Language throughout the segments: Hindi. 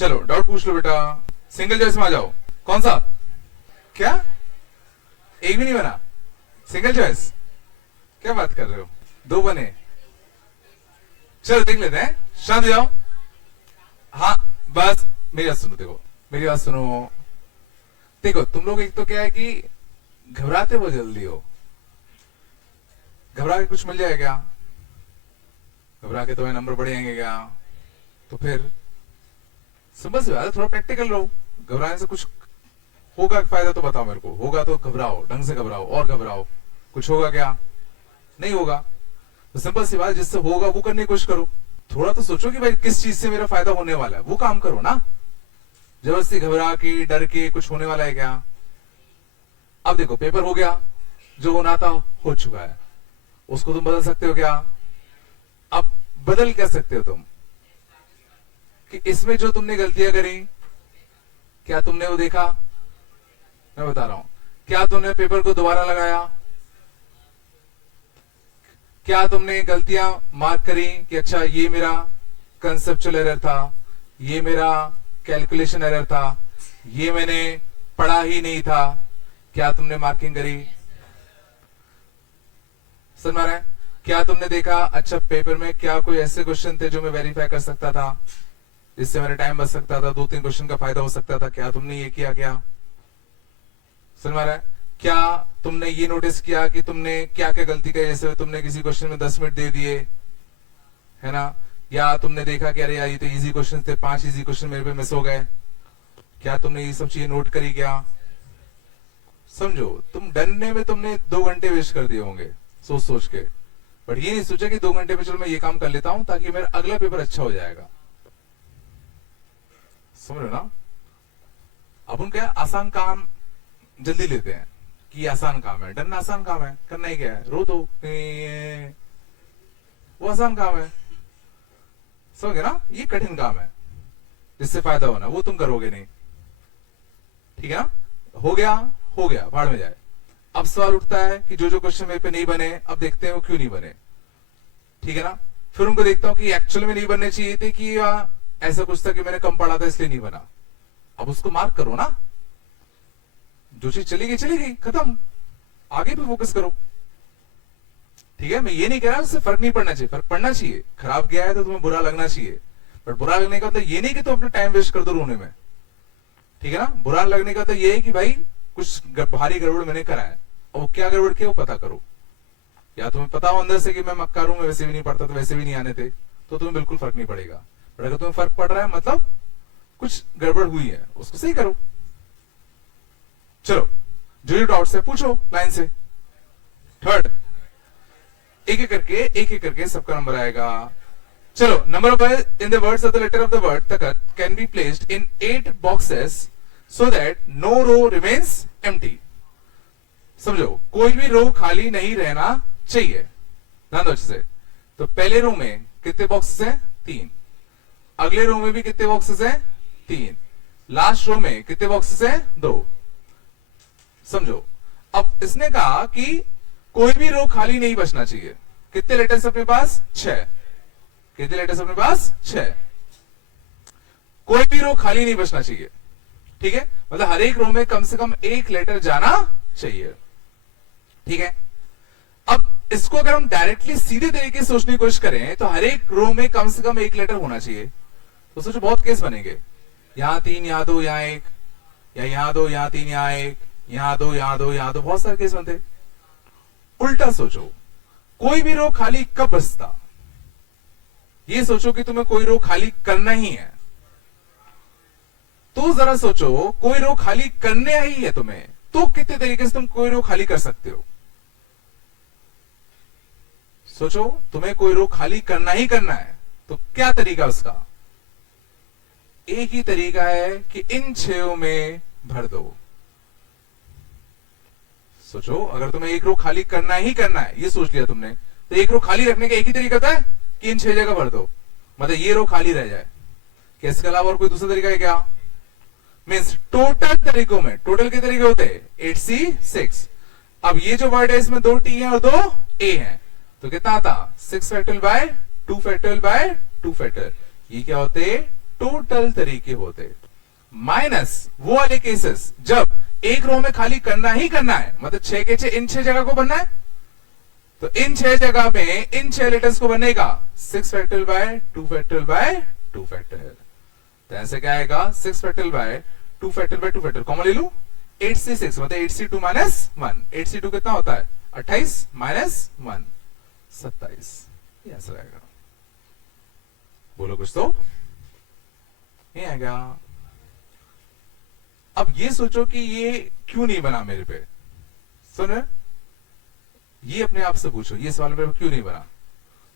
चलो डाउट पूछ लो बेटा, सिंगल चॉइस में आ जाओ। कौन सा? क्या एक भी नहीं बना? Single choice? क्या बात कर रहे हो, दो बने। चलो देख लेते हैं, शांत हो जाओ। हाँ बस मेरी बात सुनो, देखो मेरी बात सुनो। देखो तुम लोग एक तो क्या है कि घबराते बहुत जल्दी हो। घबरा के कुछ मिल जाए क्या? घबरा के तुम्हें नंबर बढ़ जाएंगे क्या? तो फिर सिंपल सी बात है, थोड़ा प्रैक्टिकल रहो। घबराने से कुछ होगा फायदा तो बताओ मेरे को। होगा तो घबराओ, ढंग से घबराओ और घबराओ। कुछ होगा क्या? नहीं होगा। तो सिंपल सी बात, जिससे होगा वो करने की कोशिश करो। थोड़ा तो सोचो कि भाई किस चीज से मेरा फायदा होने वाला है, वो काम करो ना। जबरदस्ती घबरा के डर के कुछ होने वाला है क्या? अब देखो पेपर हो गया, जो होना था हो चुका है, उसको तुम बदल सकते हो क्या? अब बदल क्या सकते हो तुम कि इसमें जो तुमने गलतियां करी, क्या तुमने वो देखा? मैं बता रहा हूं, क्या तुमने पेपर को दोबारा लगाया? क्या तुमने गलतियां मार्क करी कि अच्छा ये मेरा कंसेप्चुअल एरर था, ये मेरा कैलकुलेशन एरर था, ये मैंने पढ़ा ही नहीं था? क्या तुमने मार्किंग करी? समझ में आ रहा है? क्या तुमने देखा अच्छा पेपर में क्या कोई ऐसे क्वेश्चन थे जो मैं वेरीफाई कर सकता था, जिससे मेरा टाइम बच सकता था, 2-3 क्वेश्चन का फायदा हो सकता था? क्या तुमने ये किया? क्या समझ में आ रहा है? क्या तुमने ये नोटिस किया कि तुमने क्या क्या गलती की, जैसे तुमने किसी क्वेश्चन में 10 मिनट दे दिए है ना, या तुमने देखा कि अरे यार ये तो इजी क्वेश्चन थे, 5 इजी क्वेश्चन मेरे पे मिस हो गए? क्या तुमने ये सब चीजें नोट करी? क्या समझो, तुम डरने में तुमने 2 घंटे वेस्ट कर दिए होंगे सोच सोच के, बट ये नहीं सोचा कि 2 घंटे में चलो मैं ये काम कर लेता हूं ताकि मेरा अगला पेपर अच्छा हो जाएगा। समझ रहे ना? अपन क्या आसान काम जल्दी लेते हैं कि आसान काम है, डरना आसान काम है, करना ही क्या है, रो दो, वो आसान काम है। समझे ना? ये कठिन काम है, जिससे फायदा होना वो तुम करोगे नहीं। ठीक है ना? हो गया, हो गया, भाड़ में जाए। अब सवाल उठता है कि जो जो क्वेश्चन मेरे पे नहीं बने, अब देखते हैं वो क्यों नहीं बने। ठीक है ना? फिर उनको देखता हूं कि एक्चुअल में नहीं बनने चाहिए थे कि ऐसा कुछ था कि मैंने कम पढ़ा था इसलिए नहीं बना। अब उसको मार्क करो ना। जो चीज चली गई, खत्म, आगे पे फोकस करो। ठीक है? मैं ये नहीं कह रहा उससे फर्क नहीं पड़ना चाहिए, फर्क पड़ना चाहिए। खराब गया है तो तुम्हें बुरा लगना चाहिए, बट बुरा लगने का मतलब ये नहीं कि तुम अपना टाइम वेस्ट कर दो रोने में। ठीक है ना? बुरा लगने का तो ये है कि भाई कुछ भारी गड़बड़ मैंने करा है, और क्या गड़बड़ किया वो पता करो। या तुम्हें पता हो अंदर से कि मैं मक्कार हूं, मैं वैसे भी नहीं पढ़ता तो वैसे भी नहीं आने थे, तो तुम्हें बिल्कुल फर्क नहीं पड़ेगा। बट अगर तुम्हें फर्क पड़ रहा है मतलब कुछ गड़बड़ हुई है, उसको सही करो। चलो जो डाउट्स है पूछो लाइन से। थर्ड, एक एक करके सबका नंबर आएगा। चलो, number of in the words of the letter of the word तकत can be placed in 8 boxes so that no row remains empty. समझो, कोई भी रो खाली नहीं रहना चाहिए। ध्यान दो अच्छे से। तो पहले रो में कितने बॉक्सेस हैं? 3। अगले रो में भी कितने बॉक्सेस हैं? 3। लास्ट रो में कितने बॉक्सेस हैं? 2। समझो, अब इसने कहा कि कोई भी रो खाली नहीं बचना चाहिए। कितने लेटर्स अपने पास? 6। कितने लेटर्स अपने पास? 6। कोई भी रो खाली नहीं बचना चाहिए। ठीक है? मतलब हर एक रो में कम से कम एक लेटर जाना चाहिए। ठीक है? अब इसको अगर हम डायरेक्टली सीधे तरीके से सोचने की कोशिश करें तो हर एक रो में कम से कम एक लेटर होना चाहिए। तो सोचो बहुत केस बनेंगे, यहां 3, यहां 2, यहां 1, या यहां 2, यहां 3, यहां 1, यहां 2, यहां 2, यहां 2, बहुत सारे केस बनते। उल्टा सोचो, कोई भी रो खाली कब बचता? ये सोचो कि तुम्हें कोई रो खाली करना ही है, तो जरा सोचो कोई रो खाली करने ही है तुम्हें, तो कितने तरीके से तुम कोई रो खाली कर सकते हो? सोचो, तुम्हें कोई रो खाली करना ही करना है, तो क्या तरीका उसका? एक ही तरीका है कि इन 6 में भर दो। सोचो, अगर तुम्हें एक रो खाली करना ही करना है, ये सोच लिया तुमने, तो एक रो खाली रखने का एक ही तरीका था कि इन 6 जगह भर दो, मतलब ये रो खाली रह जाए। क्या इसके अलावा और कोई दूसरा तरीका है क्या? मीन्स टोटल तरीकों में, टोटल के तरीके होते हैं 8C6। अब ये जो वर्ड है इसमें 2 T है और 2 A है, तो कितना आता? 6 factorial by 2 factorial by 2 factorial. ये क्या होते? टोटल तरीके होते, माइनस वो वाले केसेस जब एक रो में खाली करना ही करना है, मतलब 6 के 6 इन 6 जगह को बनना है, तो इन 6 जगह में इन 6 लेटर्स को बनेगा 6 factorial by 2 factorial by 2 factorial. तो ऐसे क्या आएगा 6 factorial by 2 factorial by 2 factorial, common ले लू 8c6 मतलब 8c2 माइनस 1, 8c2 कितना होता है 28 माइनस 1 27, ये ऐसा रहेगा। बोलो कुछ तो, ये आएगा। अब ये सोचो कि ये क्यों नहीं बना मेरे पे, सुन, ये अपने आप से पूछो ये सवाल मेरे पे क्यों नहीं बना।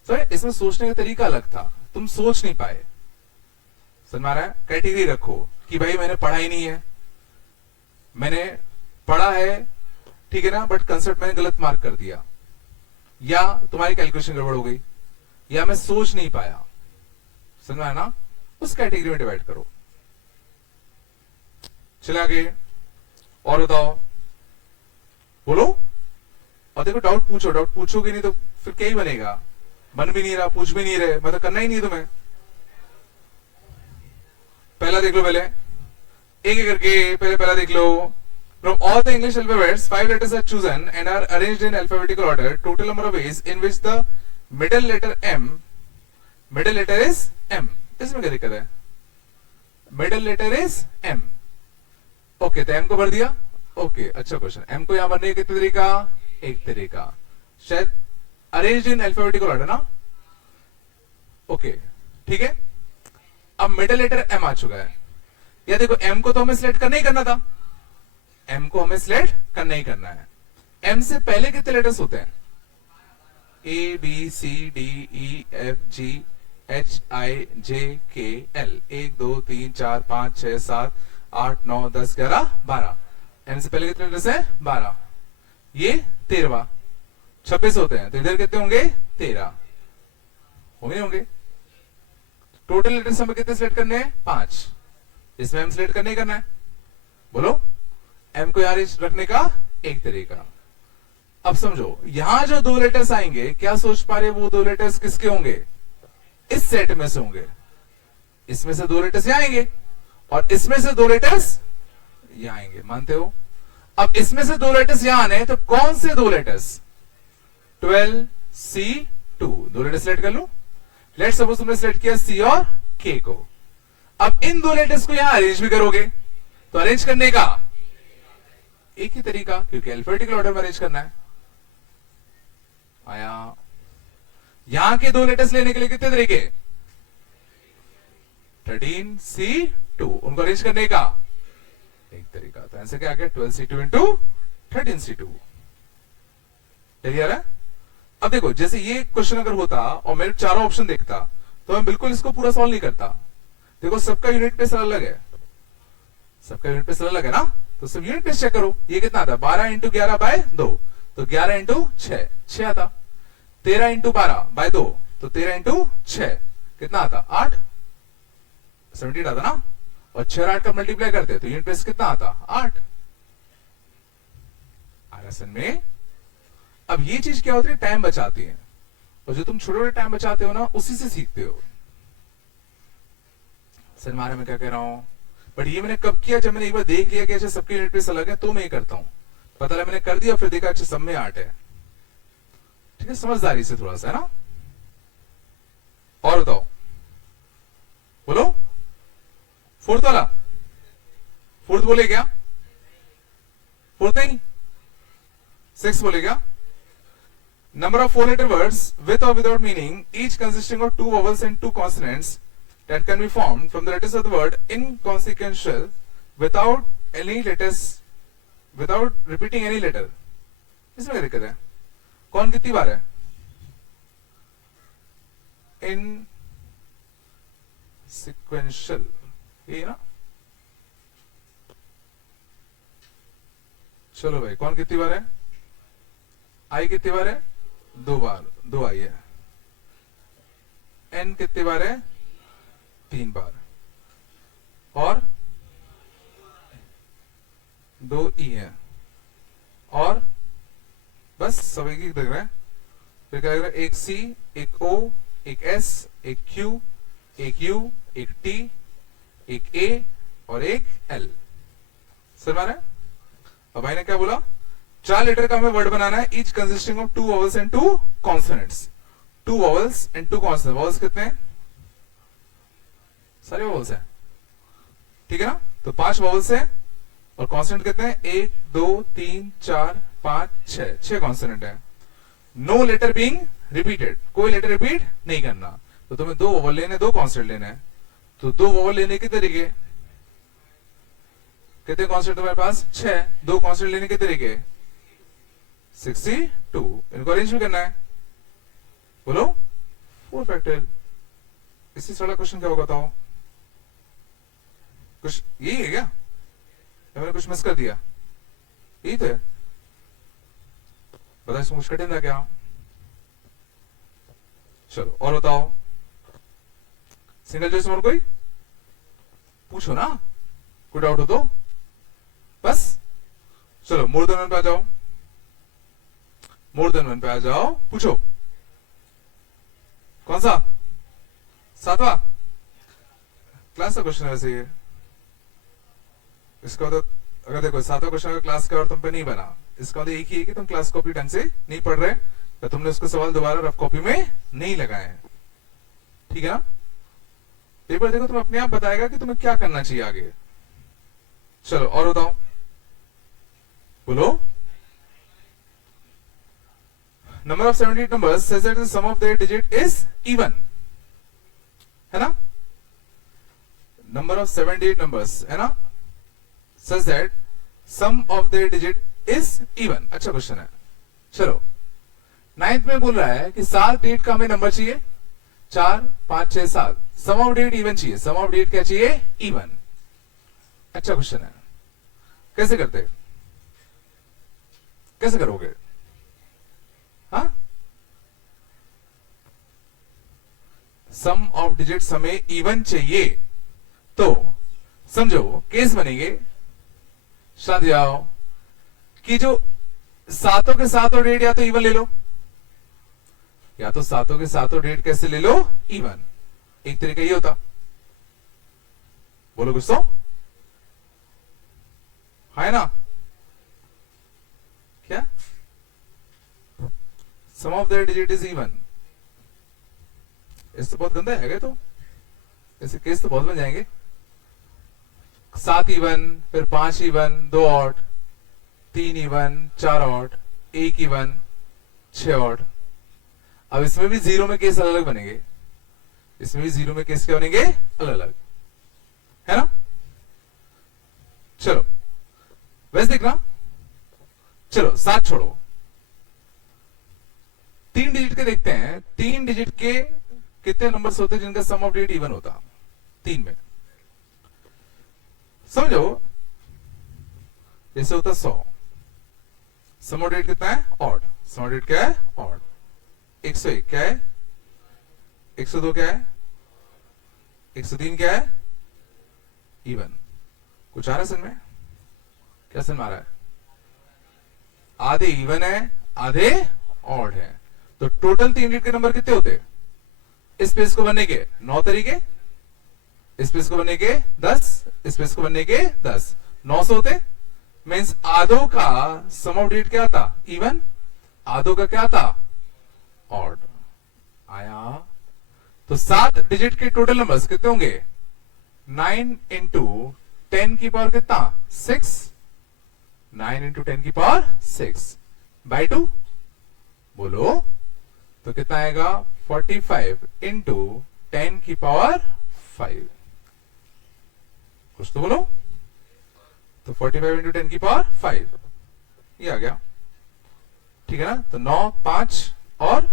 सर इसमें सोचने का तरीका अलग था, तुम सोच नहीं पाए। समझ में आ रहा है? कैटेगरी रखो कि भाई मैंने पढ़ा ही नहीं है, मैंने पढ़ा है ठीक है ना, बट कंसेप्ट मैंने गलत मार्क कर दिया, या तुम्हारी कैलकुलेशन गड़बड़ हो गई, या मैं सोच नहीं पाया। समझ में आया ना? उस कैटेगरी में डिवाइड करो। चले आगे और बताओ, बोलो। और देखो डाउट पूछो, डाउट पूछोगे नहीं तो फिर क्या ही बनेगा, बन भी नहीं रहा, पूछ भी नहीं रहे, मतलब करना ही नहीं तुम्हें। पहला देख लो, पहले एक एक करके पहला देख लो। From all the English alphabets, 5 letters are chosen and are arranged in alphabetical order. Total number of ways in which the middle letter is M. इसमें क्या दिक्कत है? Middle letter is M. Okay, तो M को भर दिया। ओके, अच्छा क्वेश्चन। M को यहां भरने का कितने तरीका? एक तरीका, शायद अरेंज्ड इन अल्फाबेटिकल ऑर्डर ना। ओके ठीक है, अब मिडिल लेटर M आ चुका है। या देखो M को तो हमें सिलेक्ट करना ही करना था, M को हमें सिलेक्ट करना ही करना है। M से पहले कितने लेटर्स होते हैं? A B C D E F G H I J K L, 1 2 3 4 5 6 7 8 9 10 11 12। M से पहले कितने लेटर्स हैं? 12। ये 13, 26 होते हैं, तो इधर कितने होंगे? 13 होंगे। टोटल लेटर्स हमें कितने सिलेक्ट करने हैं? 5। इसमें हम सिलेक्ट करने ही करना है। बोलो, M को यार रखने का एक तरीका। अब समझो, यहां जो 2 लेटर्स आएंगे, क्या सोच पा रहे वो 2 लेटर्स किसके होंगे? इस सेट में से होंगे। इसमें से 2 लेटर्स यहां आएंगे और इसमें से 2 लेटर्स यहां आएंगे, मानते हो? अब इसमें से 2 लेटर्स यहां आने, तो कौन से 2 लेटर्स? 12C2, 2 लेटर्स सिलेक्ट कर लो। लेट्स सपोज तुमने सिलेक्ट किया C और K को। अब इन 2 लेटर्स को यहां अरेंज भी करोगे, तो अरेंज करने का एक ही तरीका, क्योंकि अल्फाबेटिकल ऑर्डर में अरेंज करना है। आया? यहां के 2 लेटर्स लेने के लिए कितने तरीके? 13C2, उनको अरेंज करने का एक तरीका। तो आंसर क्या आ गया? 12C2 into 13C2। क्लियर है? अब देखो, जैसे ये क्वेश्चन अगर होता और मेरे चारों ऑप्शन देखता, तो मैं बिल्कुल इसको पूरा सॉल्व नहीं करता। देखो, सबका यूनिट पे अलग है, सबका यूनिट पे अलग है ना, तो सब यूनिट पे चेक करो। ये कितना आता? 12 इंटू 11 बाय 2, तो 11 इंटू 6 आता। 13 इंटू 12 बाय 2, तो 13 इंटू 6 कितना आता? 8, 17 आता ना। और 6 और 8 का मल्टीप्लाई करते तो यूनिट बेस कितना आता? 8। आरएसएन में अब ये चीज क्या होती है? टाइम बचाती है, और जो तुम छोटे छोटे टाइम बचाते हो ना, उसी से सीखते हो। सर मारे मैं क्या कह रहा हूं, बट ये मैंने कब किया? जब मैंने एक बार देख लिया कि अच्छा सबके यूनिट बेस अलग है, तो मैं ये करता हूं। पता लगा मैंने कर दिया, फिर देखा अच्छा सब में 8 है। ठीक है, समझदारी से थोड़ा सा, है ना। और बताओ, बोलो। फोर्थ वाला, फोर्थ बोले क्या? फोर्थ नहीं, 6 बोले क्या? Number of 4-letter words with or without meaning, each consisting of 2 vowels and 2 consonants that can be formed from the letters of the word inconsequential without any letters, without repeating any letter. इसमें क्या दिक्कत है? कौन कितनी बार है? Insequential, ये ना। चलो भाई, कौन कितनी बार है? आई कितनी बार है? 2 बार, 2 आई है। एन कितनी बार है? 3 बार। और 2 ई है। और बस सब एक ही दिख रहा है। फिर क्या लग रहा है? एक सी, एक ओ, एक एस, एक क्यू, एक यू, एक टी, एक ए और एक एल। समझ में? अब भाई ने क्या बोला, 4 लेटर का हमें वर्ड बनाना है, each consisting of 2 vowels and 2 consonants. 2 vowels and 2 consonants. Vowels कितने हैं? सारे वॉवल्स हैं, ठीक है ना? तो 5 वॉवल्स है और कॉन्सोनेंट कितने हैं? 1 2 3 4 5 6 कॉन्सोनेंट है। नो लेटर बीइंग रिपीटेड, कोई लेटर रिपीट नहीं करना। तो तुम्हें 2 वॉवल लेने, 2 कॉन्सोनेंट लेने हैं। तो 2 वॉवल लेने के तरीके कितने कॉन्सोनेंट तुम्हारे पास? 6। 2 कॉन्सोनेंट लेने के तरीके 62। इनको अरेंज भी करना है, बोलो 4 फैक्टोरियल। इससे बड़ा क्वेश्चन क्या होगा बताओ? कुछ यही है क्या? मैंने कुछ मिस कर दिया? यही तो है। बताओ इसमें कुछ कठिन था क्या? चलो और बताओ, सिंगल चॉइस और कोई पूछो ना, कोई डाउट हो तो बस। चलो मोर देन वन पे आ जाओ, मोर देन वन पे आ जाओ, पूछो। कौन सा? 7वां क्लास का क्वेश्चन है वैसे ये। इसका तो अगर देखो 7वां क्वेश्चन अगर क्लास का और तुम पे नहीं बना, इसका मतलब एक ही है कि तुम क्लास कॉपी ढंग से नहीं पढ़ रहे या तुमने उसको सवाल दोबारा रफ कॉपी में नहीं लगाए हैं, ठीक है ना? पेपर देखो तुम अपने आप बताएगा कि तुम्हें क्या करना चाहिए आगे। चलो और बताओ, बोलो। Number of 78 numbers says that the sum of their digit is even, है ना? नंबर ऑफ 78 नंबर्स है ना, says that sum of their digit is even। अच्छा क्वेश्चन है। चलो 9th में बोल रहा है कि 7 8 का हमें नंबर चाहिए, 4 5 6 7। सम ऑफ डिजिट इवन चाहिए। सम ऑफ डिजिट क्या चाहिए? इवन। अच्छा क्वेश्चन है, कैसे करते? कैसे करोगे? हाँ, सम ऑफ डिजिट हमें इवन चाहिए तो समझो केस बनेंगे, शांत जाओ, कि जो सातों के सातों डेट या तो इवन ले लो, या तो सातों के सातों डेट कैसे ले लो? इवन। एक तरीका ये होता, बोलो कुछ तो, है ना? क्या? Sum of their digit is even. इस तो बहुत गंदा है, तो ऐसे केस तो बहुत बन जाएंगे। 7 इवन, फिर 5 even, 2 odd, 3 even, 4 odd, 1 even, 6 odd. अब इसमें भी जीरो में केस अलग अलग बनेंगे, इसमें भी जीरो में केस क्या बनेंगे? अलग अलग, है ना? चलो वैसे देखना, चलो 7 छोड़ो, 3 डिजिट के देखते हैं। 3 डिजिट के कितने नंबर्स होते हैं जिनका सम ऑफ डिजिट इवन होता? 3 में समझो, जैसे होता 100, सम ऑफ डिजिट कितना है? ऑड। सम ऑफ डिजिट क्या है? ऑड। 101 क्या है? 102 क्या है? 103 क्या है? इवन। कुछ आ रहा है समझ में? क्या समझ में आ रहा है? आधे इवन है, आधे ऑड है। तो टोटल 3 डिजिट के नंबर कितने होते? स्पेस को बनने के 9 तरीके, स्पेस को बनने के 10, स्पेस को बनने के 10, 900 होते। मीन्स आधों का सम ऑफ डिजिट क्या था? इवन। आधों का क्या था? ऑड। आया? तो 7 डिजिट के टोटल नंबर्स कितने होंगे? 9 इंटू 10 की पावर कितना? 6। 9 इंटू 10 की पावर 6 बाई 2, बोलो तो कितना आएगा? 45 इंटू 10 की पावर 5। कुछ तो बोलो। तो 45 इंटू 10 की पावर 5 ये आ गया, ठीक है ना? तो 9 5 और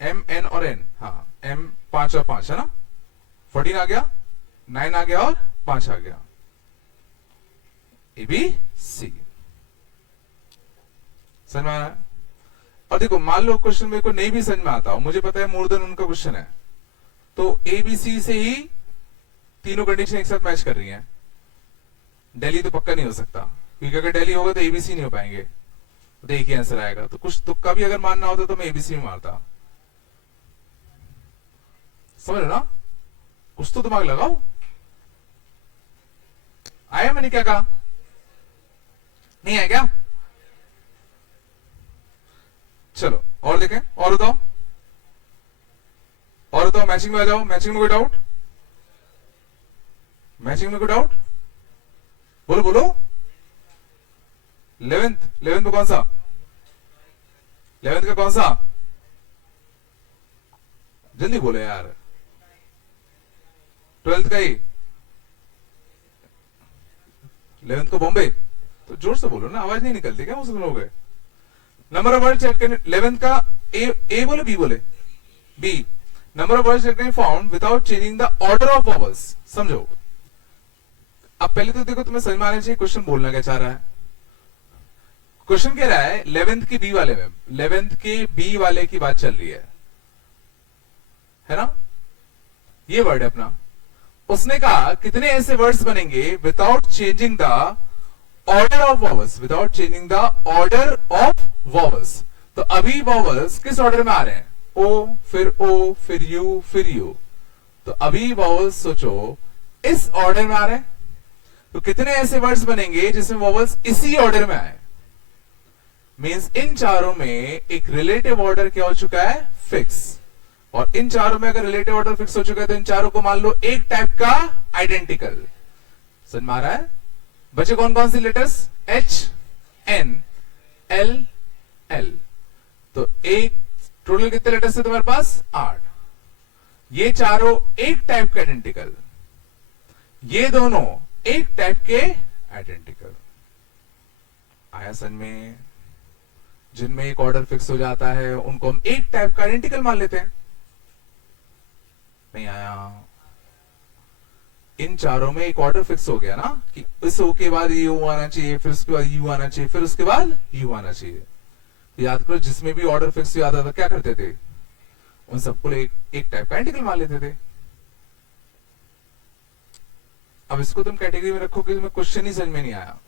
m n और n, हाँ m 5 और 5 है ना? 14 आ गया, 9 आ गया और 5 आ गया। A B C. समझ में आ रहा है? और देखो मान लो क्वेश्चन मेरे को नहीं भी समझ में आता हो, मुझे पता है मोर देन उनका क्वेश्चन है, तो ए बी सी से ही तीनों कंडीशन एक साथ मैच कर रही हैं। दिल्ली तो पक्का नहीं हो सकता, क्योंकि अगर दिल्ली होगा तो एबीसी नहीं हो पाएंगे, तो एक ही आंसर आएगा। तो कुछ तुक्का भी अगर मानना होता तो मैं एबीसी में मारता। समझ लो ना? कुछ तो दिमाग लगाओ। आया मैंने क्या कहा? नहीं आया क्या? चलो और देखें, और बताओ, और बताओ, मैचिंग में आ जाओ। मैचिंग में कोई डाउट? मैचिंग में कोई डाउट? बोलो बोलो। 11th में कौन सा? 11th का कौन सा? जल्दी बोलो यार। 12th का ही? 11th को बॉम्बे? तो जोर से बोलो ना, आवाज नहीं निकलती क्या मुझसे लोग? Number of words that can 11th का ए बोले बी बोले? B. Number of words that can found without changing the order of vowels. समझो, अब पहले तो देखो तुम्हें समझ में आना चाहिए क्वेश्चन बोलना क्या चाह रहा है। क्वेश्चन कह रहा है 11th के बी वाले में, 11th के बी वाले की बात चल रही है ना? ये वर्ड है अपना। उसने कहा कितने ऐसे वर्ड्स बनेंगे without changing the order of vowels, without changing the order of vowels. तो अभी वॉवल्स किस ऑर्डर में आ रहे हैं? ओ, फिर यू, फिर यू। तो अभी वॉवल्स सोचो इस ऑर्डर में आ रहे हैं। तो कितने ऐसे वर्ड्स बनेंगे जिसमें वॉवल्स इसी ऑर्डर में आए? मींस इन चारों में एक रिलेटिव ऑर्डर क्या हो चुका है? फिक्स। और इन चारों में अगर रिलेटिव ऑर्डर फिक्स हो चुका है तो इन चारों को मान लो एक टाइप का आइडेंटिकल। समझ में आ रहा है? बचे कौन कौन सी letters? H, N, L, L. तो एक टोटल कितने लेटर्स है तुम्हारे पास? 8। ये चारों एक टाइप के आइडेंटिकल, ये दोनों एक टाइप के आइडेंटिकल। आया समझ में? जिनमें एक ऑर्डर फिक्स हो जाता है उनको हम एक टाइप का आइडेंटिकल मान लेते हैं। नहीं आया? इन चारों में एक ऑर्डर फिक्स हो गया ना कि इस ओ के बाद ये ओ आना चाहिए, फिर उसके बाद यू आना चाहिए, फिर उसके बाद यू आना चाहिए। तो याद करो जिसमें भी ऑर्डर फिक्स हो जाता था क्या करते थे? उन सबको एक टाइप का आइडेंटिकल मान लेते थे। अब इसको तुम कैटेगरी में रखो कि तुम्हें क्वेश्चन ही समझ में नहीं आया।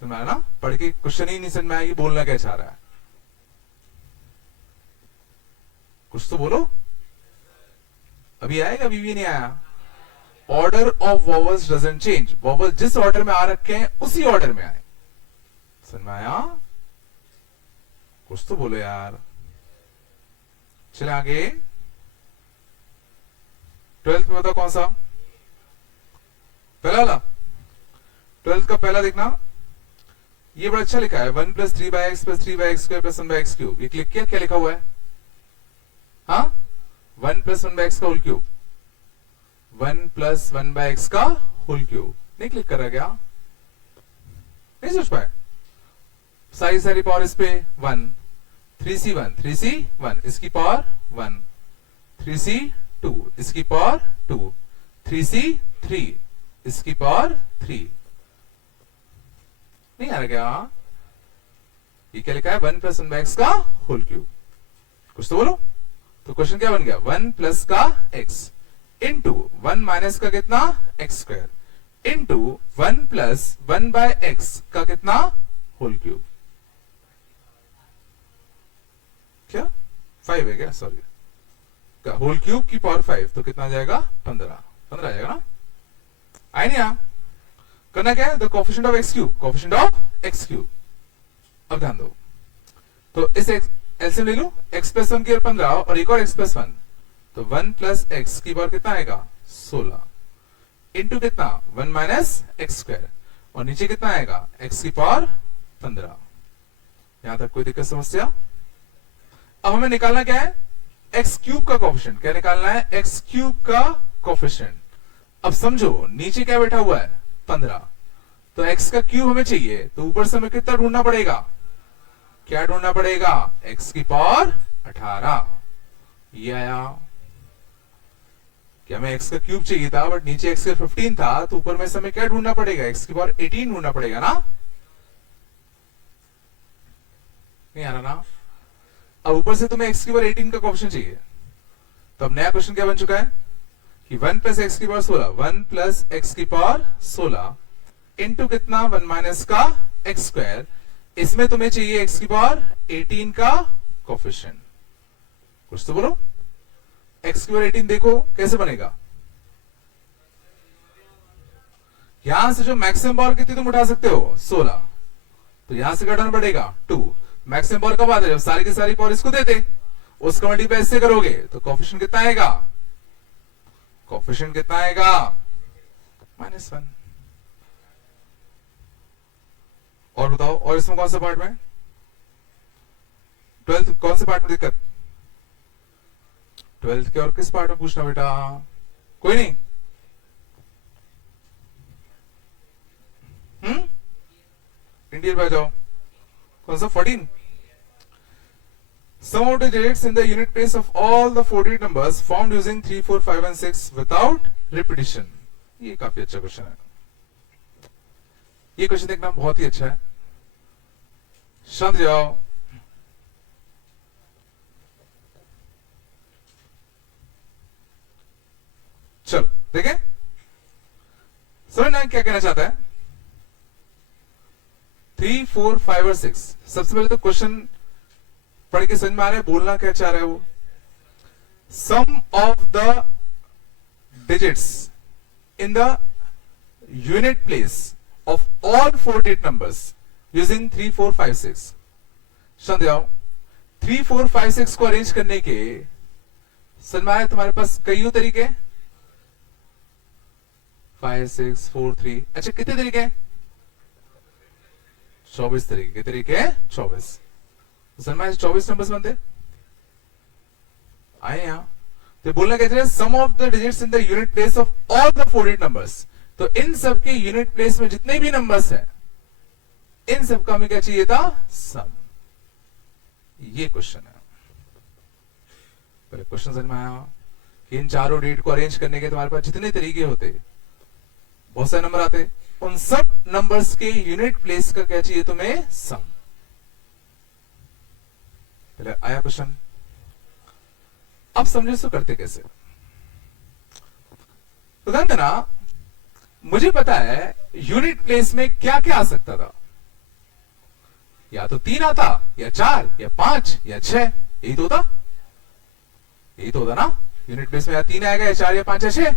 समझ में आया ना? पढ़ के क्वेश्चन ही नहीं समझ में आया कि बोलना क्या चाह रहा है। कुछ तो बोलो। अभी आएगा? अभी भी नहीं आया? Order of vowels doesn't change. Vowel जिस ऑर्डर में आ रखे हैं उसी ऑर्डर में आए। समझ में आया? कुछ तो बोलो यार। चले आगे। 12th में बताओ कौन सा? पहला वाला। 12th का पहला देखना, ये बड़ा अच्छा लिखा है 1 + 3/x + 3/x² + 1/x क्यूब। ये क्लिक किया? क्या लिखा हुआ है? हाँ, 1 + 1/x का होल क्यूब, 1 + 1/x का होल क्यूब। नहीं क्लिक कर रहा क्या? नहीं सोच पाए? सारी पावर इस पे 1, 3c1, 3c1 इसकी पावर 1, 3c2 इसकी पावर 2, 3c3 इसकी पावर 3। नहीं आ रहा क्या? ये क्या लिखा है? 1 + 1/x का होल क्यूब। कुछ तो बोलो। तो क्वेश्चन क्या बन गया? 1 प्लस का x इंटू 1 माइनस का कितना? x² इंटू 1 + 1/x का कितना? Whole cube. क्या 5 है क्या? सॉरी, का होल क्यूब की पावर 5 तो कितना आ जाएगा? 15 आ जाएगा ना? आए नहीं? आ करना क्या है? The coefficient of x cube, coefficient of x cube. अब ध्यान दो, तो इस एलसीएम ले लो, x + 1 की 15 और एक और x + 1, तो 1 + x की पावर कितना आएगा? 16 इंटू कितना? 1 - x² और नीचे कितना आएगा? x की पावर 15। यहां तक कोई दिक्कत समस्या? अब हमें निकालना क्या है? x³ का कोफिशिएंट। क्या निकालना है? x³ का कोफिशिएंट। अब समझो नीचे क्या बैठा हुआ है? 15। तो x का क्यूब हमें चाहिए, तो ऊपर से हमें कितना ढूंढना पड़ेगा? क्या ढूंढना पड़ेगा? x की पावर 18। ये आया क्या? हमें x का क्यूब चाहिए था बट नीचे x का 15 था, तो ऊपर में से हमें क्या ढूंढना पड़ेगा? x की पावर 18 ढूंढना पड़ेगा ना? नहीं आ रहा ना? अब ऊपर से तुम्हें x की पावर 18 का कोफिशिएंट चाहिए, तो अब नया क्वेश्चन क्या बन चुका है कि 1 + x की पावर 16, 1 + x की पावर 16 इंटू कितना? 1 माइनस का x²। इसमें तुम्हें चाहिए x की पावर 18 का कोफिशिएंट। कुछ तो बोलो। x की पावर 18 देखो कैसे बनेगा? यहां से जो मैक्सिमम पावर कितनी तुम उठा सकते हो 16, तो यहां से घटाना पड़ेगा 2। मैक्सिमम पावर कब आता है, जब सारी की सारी पावर इसको देते, उसका मल्टीप्लाई इससे करोगे तो कोफिशिएंट कितना आएगा, कोफिशिएंट कितना आएगा -1। और बताओ, और इसमें कौन सा पार्ट में, 12th कौन से पार्ट में दिक्कत, 12th के और किस पार्ट में पूछना बेटा, कोई नहीं। इंडियन पे जाओ, कौन सा 14। Sum of the digits in the unit place of all the 48 numbers formed using 3, 4, 5 and 6 without repetition। ये काफी अच्छा क्वेश्चन है, ये क्वेश्चन देखना बहुत ही अच्छा है। शांत जाओ, चलो देखें समझना क्या कहना चाहता है। 3, 4, 5 और 6, सबसे पहले तो क्वेश्चन पढ़ के समझ में आ रहा है बोलना क्या चाह रहा है वो। Sum of the digits in the unit place of all 48 numbers using 3, 4, 5, 6। समझ जाओ, 3, 4, 5, 6 को अरेंज करने के समझ में आया तुम्हारे पास कई तरीके, 5, 6, 4, 3। अच्छा कितने तरीके हैं, 24 तरीके के तरीके हैं 24। समझ 24 नंबर्स बनते आए यहां, तो बोलना क्या चाहिए, sum of the digits in the unit place of all the 48 numbers. तो इन सब के यूनिट प्लेस में जितने भी नंबर्स हैं इन सब का हमें क्या चाहिए था, सम। ये क्वेश्चन है, पहले क्वेश्चन समझ में आया कि इन चारों डिजिट को अरेंज करने के तुम्हारे पास जितने तरीके होते, बहुत सारे नंबर आते, उन सब नंबर्स के यूनिट प्लेस का क्या चाहिए तुम्हें, सम। पहले आया क्वेश्चन, अब समझो इसको करते कैसे। तो ध्यान देना, मुझे पता है यूनिट प्लेस में क्या क्या आ सकता था, या तो 3 आता, या 4, या 5, या 6, यही तो होता, यही तो होता ना। यूनिट प्लेस में या 3 आएगा, या 4, या 5, या 6।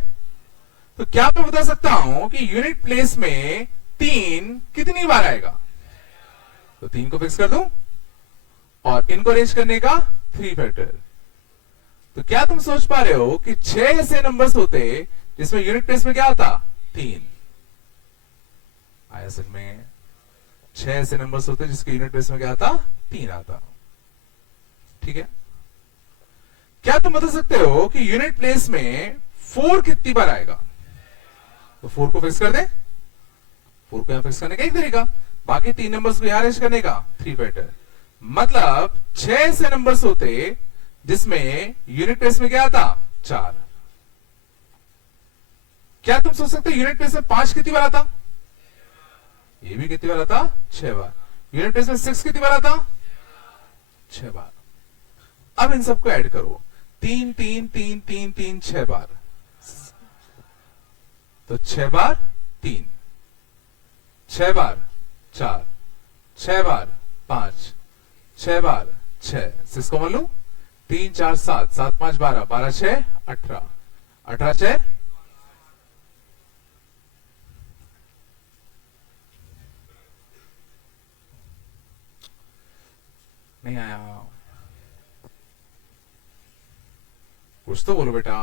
तो क्या मैं बता सकता हूं कि यूनिट प्लेस में 3 कितनी बार आएगा, तो 3 को फिक्स कर दूं और इनको अरेंज करने का 3 फैक्टर। तो क्या तुम सोच पा रहे हो कि 6 ऐसे नंबर्स होते जिसमें यूनिट प्लेस में क्या आता, 3 आया। असल में 6 ऐसे नंबर्स होते जिसके यूनिट प्लेस में क्या आता, 3 आता। ठीक है, क्या तुम बता सकते हो कि यूनिट प्लेस में 4 कितनी बार आएगा, तो 4 को फिक्स कर दे, 4 को यहां फिक्स करने का एक तरीका, बाकी 3 नंबर्स को यहां अरेंज करने का 3 फैक्टर। मतलब 6 ऐसे नंबर्स होते जिसमें यूनिट प्लेस में क्या आता, 4। क्या तुम सोच सकते यूनिट प्लेस में 5 कितनी बार आता, ये भी कितनी बार आता, 6 बार। यूनिट प्लेस में 6 कितनी बार आता, 6 बार। अब इन सबको ऐड करो, 3, 3, 3, 3, 3, 6 बार, तो 6 बार 3, 6 बार 4, 6 बार 5, 6 बार 6, 6 को मान लो, 3, 4, 7, 7, 5, 12, 12, 6, 18, 18, 6, नहीं आया, कुछ तो बोलो बेटा,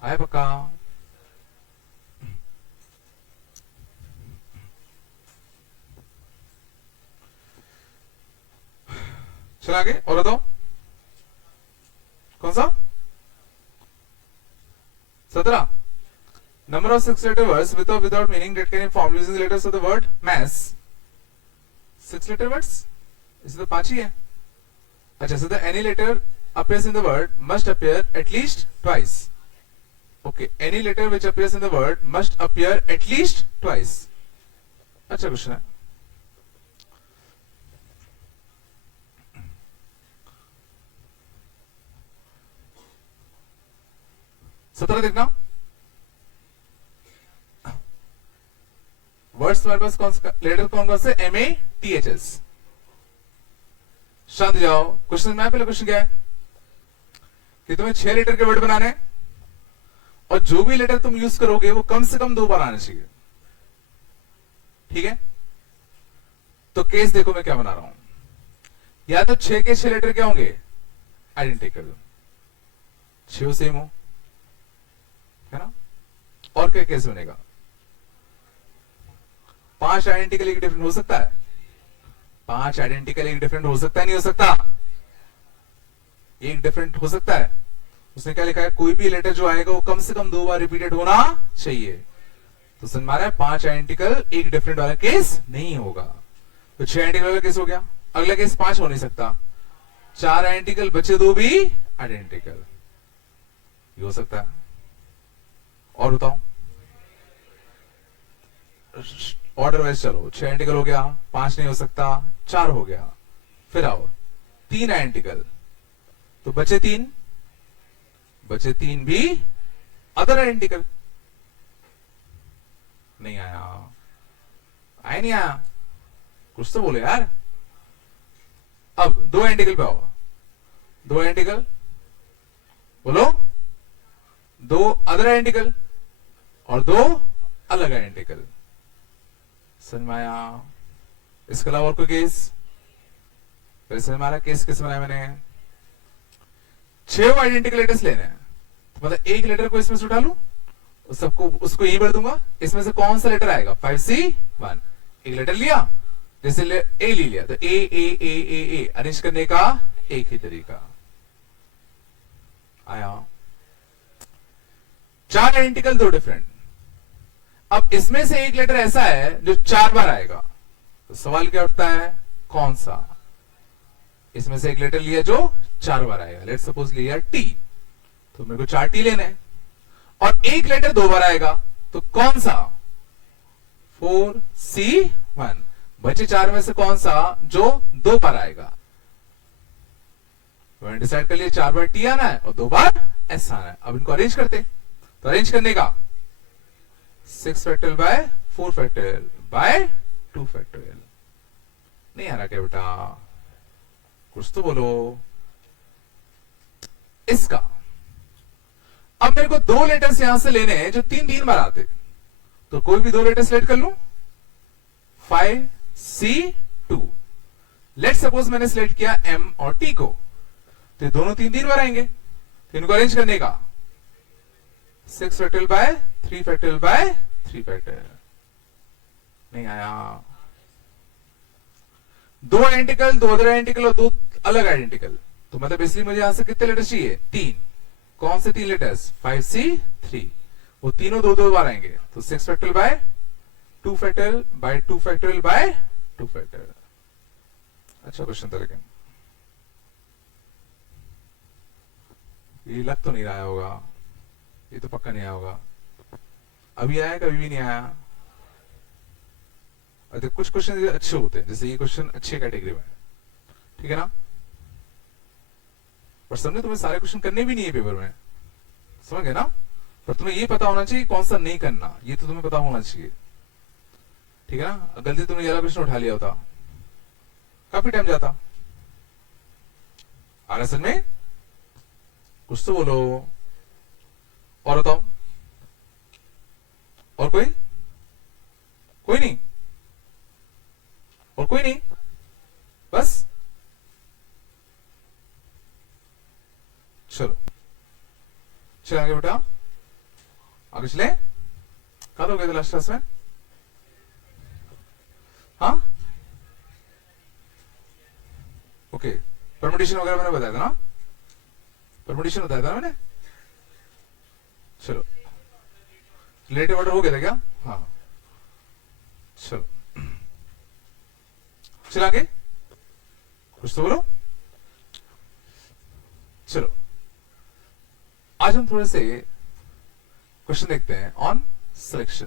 आया पक्का। चला आगे और बताओ, कौन सा 17। Number of 6 letter words with or without meaning that can be formed using the letters of the word mass। 6 letter words, इसे तो 5 ही है। अच्छा, so the any letter appears in the word must appear at least twice। Okay, any letter which appears in the word must appear at least twice। अच्छा क्वेश्चन है। सत्रह देखना, वर्ड्स तुम्हारे पास कौन सा लेटर कौन कौन से, MATHS। शांत जाओ, क्वेश्चन में पहले क्वेश्चन क्या है कि तुम्हें 6 लेटर के वर्ड बनाने और जो भी लेटर तुम यूज करोगे वो कम से कम 2 बार आना चाहिए, ठीक है। तो केस देखो मैं क्या बना रहा हूं, या तो 6 के 6 लेटर क्या होंगे, आइडेंटिकल, 6 सेम हो, है ना। और क्या केस बनेगा, 5 आइडेंटिकल एक डिफरेंट हो सकता है, 5 आइडेंटिकल एक डिफरेंट हो सकता है, नहीं हो सकता, एक डिफरेंट हो सकता है। उसने क्या लिखा है, कोई भी लेटर जो आएगा वो कम से कम 2 बार रिपीटेड होना चाहिए। तो समझ में आ रहा है, 5 आइडेंटिकल एक डिफरेंट वाला केस नहीं होगा। तो 6 आइडेंटिकल वाला केस हो गया। अगला केस 5 हो नहीं सकता, 4 आइडेंटिकल बचे 2 भी आइडेंटिकल, ये हो सकता है। और बताओ, ऑर्डर वाइज चलो, 6 आइडेंटिकल हो गया, 5 नहीं हो सकता, 4 हो गया। फिर आओ 3 आइडेंटिकल, तो बचे 3 भी अदर आइडेंटिकल। नहीं आया, आया नहीं आया, कुछ तो बोले यार। अब 2 आइडेंटिकल पे आओ, 2 आइडेंटिकल बोलो, 2 अदर आइडेंटिकल और 2 अलग आइडेंटिकल। समझ में आया। इसके अलावा और कोई केस, फिर समझ में आ रहा केस किस बनाया मैंने, 6 आइडेंटिकल लेटर्स लेने हैं, तो मतलब एक लेटर को इसमें से उठा लूं, सबको उसको यही भर दूंगा, इसमें से कौन सा लेटर आएगा, 5C1। एक लेटर लिया, जैसे ए ले लिया, तो ए अरेंज करने का एक ही तरीका आया। 4 आइडेंटिकल 2 डिफरेंट। अब इसमें से एक लेटर ऐसा है जो 4 बार आएगा, तो सवाल क्या उठता है, कौन सा। इसमें से एक लेटर लिया जो 4 बार आएगा, लेट्स सपोज लिया टी, तो मेरे को 4 टी लेने हैं। और एक लेटर 2 बार आएगा, तो कौन सा, 4C1। बचे 4 में से कौन सा जो 2 बार आएगा, तो मैंने डिसाइड कर लिया 4 बार टी आना है और 2 बार एस आना है। अब इनको अरेंज करते, तो अरेंज करने का 6 factorial by 4 factorial by 2 factorial. नहीं आ रहा क्या बेटा, कुछ तो बोलो। इसका अब मेरे को 2 लेटर्स यहां से लेने हैं जो 3 बार आते, तो कोई भी 2 लेटर सेलेक्ट कर लूं, 5C2। लेट सपोज मैंने सिलेक्ट किया M और T को, तो ये दोनों 3 बार आएंगे, तो इनको अरेंज करने का 6 factorial by 3 factorial by 3 factorial. नहीं आया। 2 आइडेंटिकल, 2 अदर आइडेंटिकल और 2 अलग आइडेंटिकल, तो मतलब इसलिए मुझे यहां से कितने लेटर्स चाहिए, 3। कौन से 3 लेटर्स, 5C3, वो तीनों 2 बार आएंगे, तो 6 factorial by 2 factorial by 2 factorial by 2 factorial. अच्छा क्वेश्चन था, लेकिन ये लग तो नहीं रहा होगा, ये तो पक्का नहीं आया होगा। अभी आया, कभी भी नहीं आया। अच्छा, कुछ क्वेश्चन अच्छे होते हैं, जैसे ये क्वेश्चन अच्छे कैटेगरी में, ठीक है ना। पर समझे, तुम्हें सारे क्वेश्चन करने भी नहीं है पेपर में, समझ गए ना। पर तुम्हें ये पता होना चाहिए कौन सा नहीं करना, ये तो तुम्हें पता होना चाहिए, ठीक है ना। गलती तुमने ये वाला क्वेश्चन उठा लिया होता, काफी टाइम जाता। आ रहा समझ में, कुछ तो बोलो। और बताओ, और कोई नहीं, और कोई नहीं, बस। चलो चल आगे बेटा, आगे चले। कब हो गए थे लास्ट क्लास में, हाँ ओके। परमुटेशन वगैरह मैंने बताया था ना, परमुटेशन बताया था ना मैंने। चलो, रिलेटिव ऑर्डर हो गया था क्या, हाँ। चलो चल आगे, कुछ तो बोलो। चलो आज हम थोड़े से क्वेश्चन देखते हैं ऑन सिलेक्शन।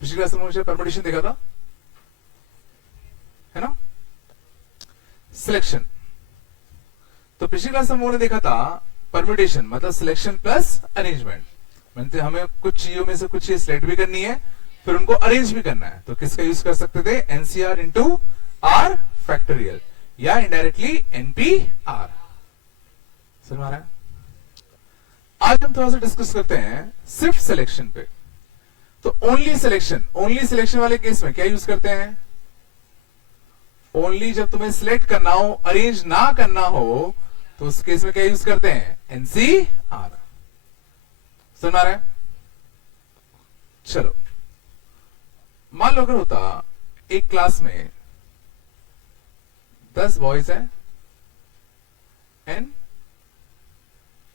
पिछली क्लास में मुझे परमुटेशन देखा था, है ना। सिलेक्शन, तो पिछली क्लास में हमने देखा था परम्यूटेशन मतलब सिलेक्शन प्लस अरेंजमेंट। मतलब हमें कुछ चीजों में से कुछ चीज सिलेक्ट भी करनी है, फिर उनको अरेंज भी करना है। तो किसका यूज कर सकते थे, एनसीआर इंटू आर फैक्टोरियल या इनडायरेक्टली एनपीआर। समझ आ रहा है। आज हम थोड़ा सा डिस्कस करते हैं सिर्फ सिलेक्शन पे। तो ओनली सिलेक्शन वाले केस में क्या यूज करते हैं? ओनली जब तुम्हें सिलेक्ट करना हो, अरेंज ना करना हो, तो उस केस में क्या यूज करते हैं? एनसीआर। सुन रहा है? चलो, मान लो अगर होता एक क्लास में 10 बॉयज हैं एंड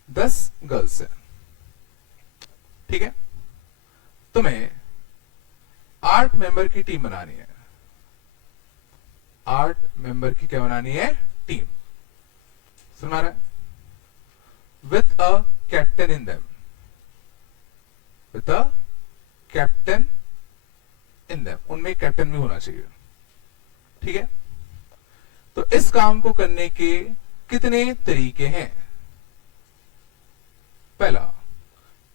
10 गर्ल्स हैं, ठीक है? तुम्हें 8 मेंबर की टीम बनानी है। 8 मेंबर की क्या बनानी है? टीम। सुना रहा है? With a captain in them, with a captain in them, उनमें एक कैप्टन भी होना चाहिए, ठीक है? तो इस काम को करने के कितने तरीके हैं? पहला,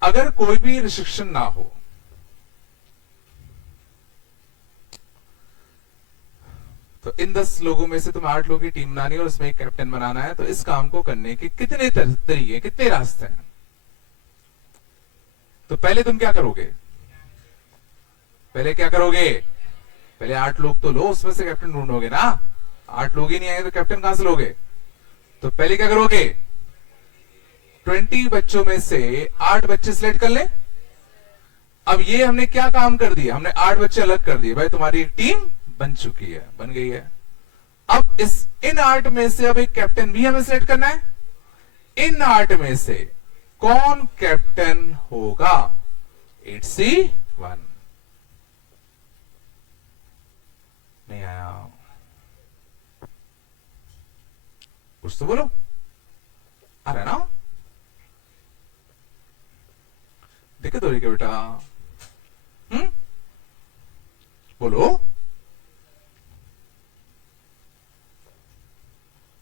अगर कोई भी रिस्ट्रिक्शन ना हो, तो इन 10 लोगों में से तुम्हें 8 लोगों की टीम बनानी है और उसमें एक कैप्टन बनाना है। तो इस काम को करने के कितने तरीके, कितने रास्ते हैं? तो पहले तुम क्या करोगे? पहले 8 लोग तो लो, उसमें से कैप्टन ढूंढोगे ना। 8 लोग ही नहीं आए तो कैप्टन कहां से लोगे? तो पहले क्या करोगे? 20 बच्चों में से 8 बच्चे सिलेक्ट कर ले। अब ये हमने क्या काम कर दिया? हमने 8 बच्चे अलग कर दिए। भाई तुम्हारी एक टीम बन चुकी है, बन गई है। अब इन 8 में से अब एक कैप्टन भी हमें सिलेक्ट करना है। इन 8 में से कौन कैप्टन होगा? 8C1। नहीं आया? कुछ तो बोलो। आ रहा है ना? दिक्कत हो रही क्या बेटा? बोलो,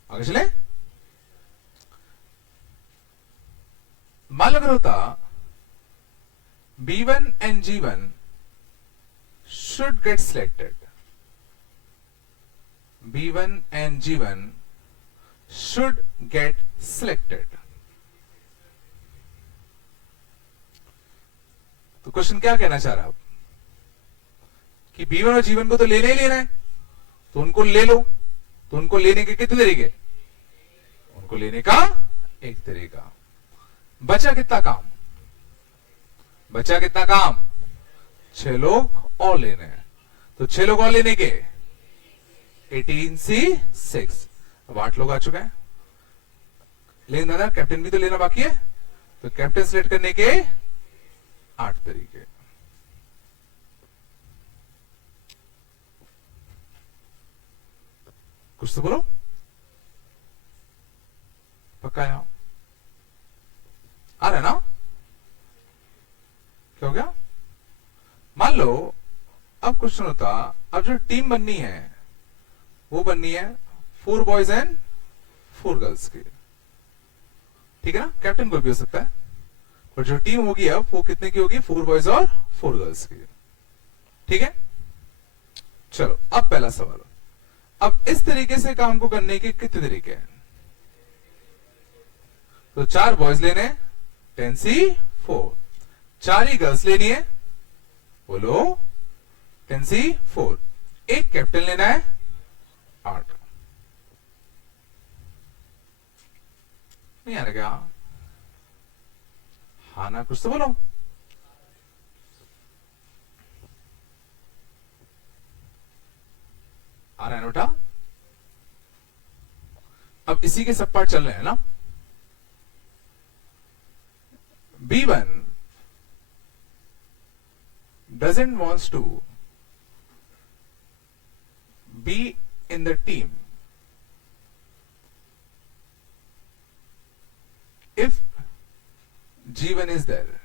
आगे चले। मान लो अगर होता B1 and G1 should get selected, B1 and G1 should get selected, तो क्वेश्चन क्या कहना चाह रहा है कि B1 और G1 को तो लेना ही लेना है, तो उनको ले लो। तो उनको लेने के कितने तरीके? उनको लेने का एक तरीका। बचा कितना काम? 6 लोग और लेने हैं। तो 6 लोग और लेने के 18C6। अब 8 लोग आ चुके हैं, लेकिन दादा कैप्टन भी तो लेना बाकी है। तो कैप्टन सिलेक्ट करने के 8 तरीके। कुछ तो बोलो। पक्का है? आ रहा है ना? क्या हो गया? मान लो अब क्वेश्चन होता, अब जो टीम बननी है वो बननी है 4 बॉयज एंड 4 गर्ल्स की, ठीक है ना? कैप्टन कोई भी हो सकता है, पर जो टीम होगी अब वो कितने की होगी? 4 बॉयज और 4 गर्ल्स की, ठीक है? चलो, अब पहला सवाल। अब इस तरीके से काम को करने के कितने तरीके हैं? तो 4 बॉयज लेने, 10C4। 4 ही गर्ल्स लेनी है, बोलो 10C4। एक कैप्टन लेना है, 8। नहीं आ रहा क्या? हाँ ना? कुछ तो बोलो। आ रहा है नोटा? अब इसी के सब पार्ट चल रहे हैं ना? B1 doesn't wants to be in the team if G1 is there.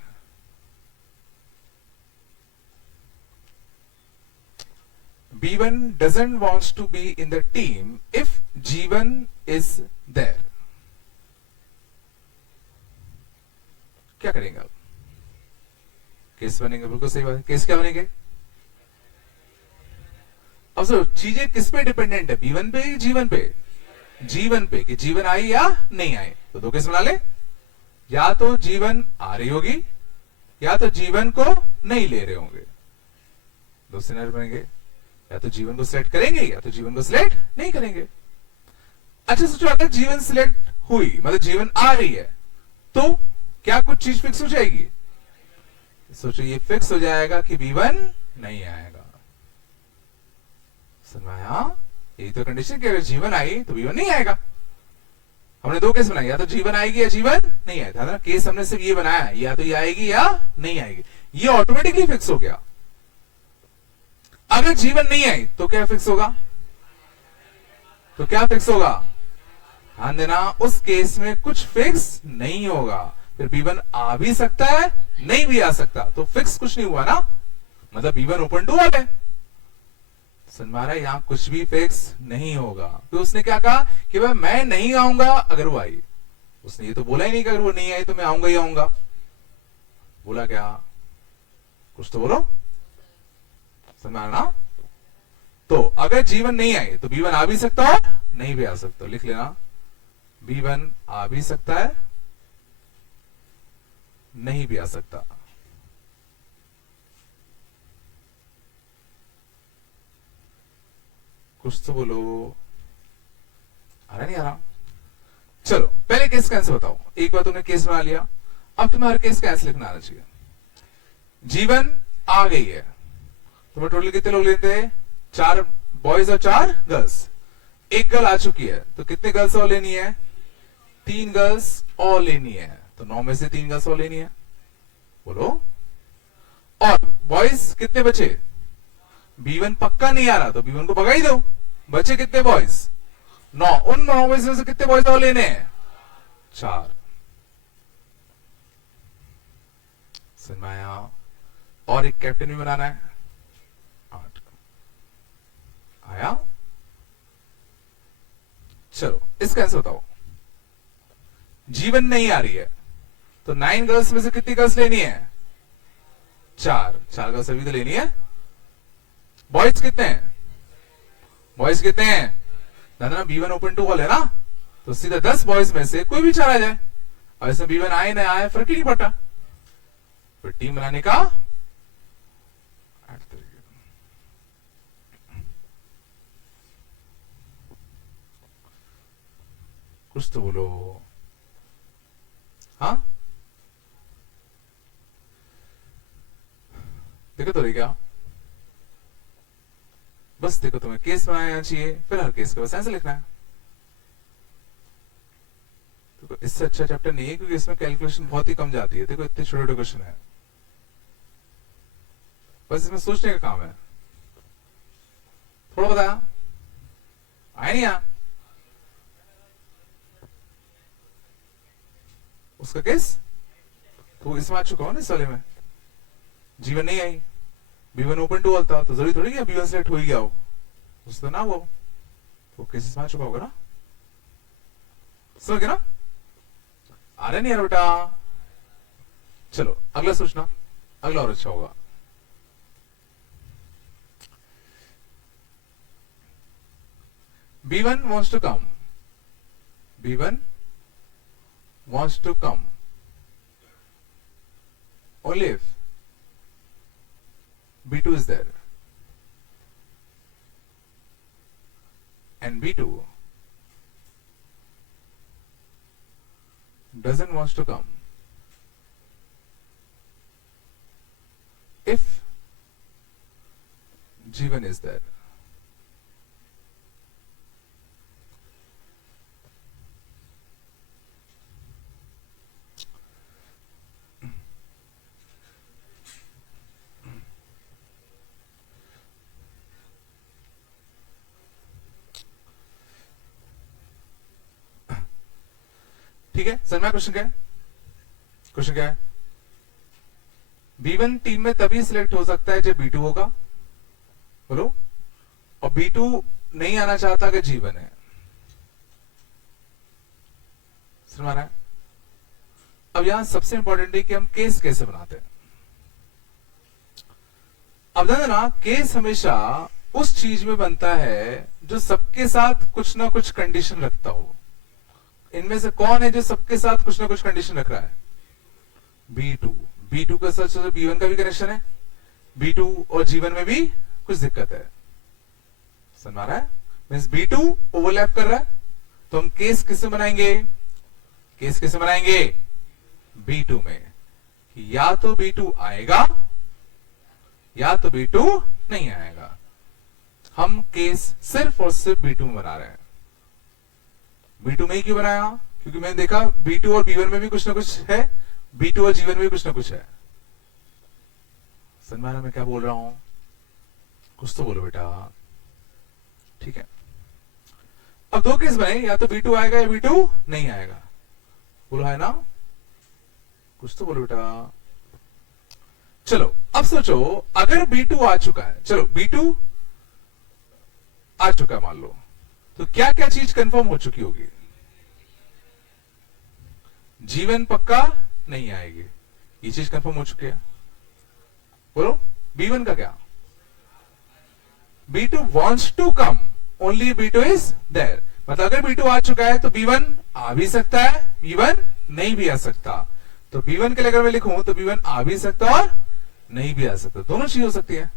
B1 doesn't wants to be in the team if G1 is there. क्या करेंगे आप? केस बनेंगे, बिल्कुल सही बात है। केस क्या बनेंगे? अब सर चीजें किस पे डिपेंडेंट है? B1 पे, G1 पे? G1 पे, कि G1 आई या नहीं आई। तो 2 केस बना ले। या तो जीवन आ रही होगी या तो जीवन को नहीं ले रहे होंगे। दो सिनेरियो बनेंगे, या तो जीवन को सिलेक्ट करेंगे या तो जीवन को सिलेक्ट नहीं करेंगे। अच्छा सोचो, अगर जीवन सिलेक्ट हुई मतलब जीवन आ रही है तो क्या कुछ चीज फिक्स हो जाएगी? सोचो ये फिक्स हो जाएगा कि B1 नहीं आएगा। समझ आया? यही तो कंडीशन कि अगर जीवन आई तो B1 नहीं आएगा। हमने दो केस बनाए, या तो जीवन आएगी या जीवन नहीं आएगा ना। केस हमने सिर्फ ये बनाया, या तो ये आएगी या नहीं आएगी, ये ऑटोमेटिकली फिक्स हो गया। अगर जीवन नहीं आई तो क्या फिक्स होगा? तो क्या फिक्स होगा? ध्यान देना, उस केस में कुछ फिक्स नहीं होगा। फिर B1 आ भी सकता है नहीं भी आ सकता, तो फिक्स कुछ नहीं हुआ ना, मतलब B1 ओपन टू ऑल है। समझ में आ रहा है? यहां कुछ भी फिक्स नहीं होगा। तो उसने क्या कहा कि भाई मैं नहीं आऊंगा अगर वो आई। उसने ये तो बोला ही नहीं कि अगर वो नहीं आई तो मैं आऊंगा ही आऊंगा। बोला क्या? कुछ तो बोलो। समझ में आ रहा ना? तो अगर जीवन नहीं आई तो B1 आ भी सकता है नहीं भी आ सकता। लिख लेना, B1 आ भी सकता है नहीं भी आ सकता। कुछ तो बोलो। आ रहा नहीं आ रहा? चलो पहले केस का आंसर बताओ। एक बार तुमने केस बना लिया, अब तुम्हें हर केस का आंसर लिखना आना चाहिए। जीवन आ गई है, तुम्हें टोटल कितने लोग लेते हैं? 4 बॉयज और 4 गर्ल्स। एक गर्ल आ चुकी है तो कितने गर्ल्स और लेनी है? 3 गर्ल्स और लेनी है। तो 9 में से 3 गर्ल्स और लेनी है। बोलो। और बॉयज कितने बचे? B1 पक्का नहीं आ रहा तो B1 को भगा ही दो। बचे कितने बॉयज? 9। उन 9 में से कितने बॉयज और लेने हैं? 4। समझ में आया? और एक कैप्टन भी बनाना है। 8 आया? चलो इसका आंसर बताओ। जीवन नहीं आ रही है तो 9 गर्ल्स में से कितनी गर्ल्स लेनी है? 4 गर्ल्स अभी तो लेनी है। बॉयज कितने हैं? बॉयज कितने हैं? दादा B1 ओपन टू ऑल है ना, तो सीधा 10 बॉयज में से कोई भी 4 आ जाए। और इसमें B1 आए ना आए फर्क ही नहीं पड़ता। फिर टीम बनाने का कुछ तो बोलो। हाँ देखो तो रही क्या? बस देखो तुम्हें केस बनाना चाहिए, फिर हर केस के बस आंसर लिखना है। तो इससे अच्छा चैप्टर नहीं है क्योंकि इसमें कैलकुलेशन बहुत ही कम जाती है। देखो इतने छोटे छोटे क्वेश्चन है, बस इसमें सोचने का काम है। थोड़ा बताया आया नहीं आ उसका केस तो इसमें आ चुका हो ना। इस वाले में जीवन नहीं आई, B1 ओपन टू ऑल था तो जरूरी थोड़ी B1 सेलेक्ट हो ही गया हो, उससे ना वो तो केसेस में आ चुका होगा ना। समझ गए ना? आ रहा नहीं यार बेटा? चलो अगला सोचना, अगला और अच्छा होगा। B1 wants to come. B1 wants to come. Only if B2 is there. And B2 doesn't wants to come. If G1 is there. ठीक है, समझ में? क्वेश्चन क्या है? क्वेश्चन क्या है? B1 टीम में तभी सिलेक्ट हो सकता है जब B2 होगा। बोलो। और B2 नहीं आना चाहता कि G1 है। समझ रहा है? अब यहां सबसे इंपॉर्टेंट है कि हम केस कैसे बनाते हैं। अब ध्यान देना, केस हमेशा उस चीज में बनता है जो सबके साथ कुछ ना कुछ कंडीशन रखता हो। इन इनमें से कौन है जो सबके साथ कुछ ना कुछ कंडीशन रख रहा है? B2। B2 के साथ B1 का भी कनेक्शन है, B2 और G1 में भी कुछ दिक्कत है। समझ आ रहा है? मींस B2 ओवरलैप कर रहा है, तो हम केस किसमें बनाएंगे? केस किसमें बनाएंगे? B2 में, कि या तो B2 आएगा या तो B2 नहीं आएगा। हम केस सिर्फ और सिर्फ B2 में बना रहे हैं। B2 में ही क्यों बनाया? क्योंकि मैंने देखा B2 और B1 में भी कुछ ना कुछ है, B2 और G1 में भी कुछ ना कुछ है। समझ में आ रहा मैं क्या बोल रहा हूं? कुछ तो बोलो बेटा। ठीक है, अब दो केस बने, या तो B2 आएगा या B2 नहीं आएगा। बोलो है ना? कुछ तो बोलो बेटा। चलो अब सोचो, अगर B2 आ चुका है, चलो B2 आ चुका है मान लो, तो क्या क्या चीज कंफर्म हो चुकी होगी? G1 पक्का नहीं आएगी, ये चीज कंफर्म हो चुकी है। बोलो B1 का क्या? B2 wants to come, only B2 is there। मतलब अगर B2 आ चुका है तो B1 आ भी सकता है, B1 नहीं भी आ सकता। तो B1 के लिए अगर मैं लिखूं तो B1 आ भी सकता और नहीं भी आ सकता, दोनों चीज हो सकती है।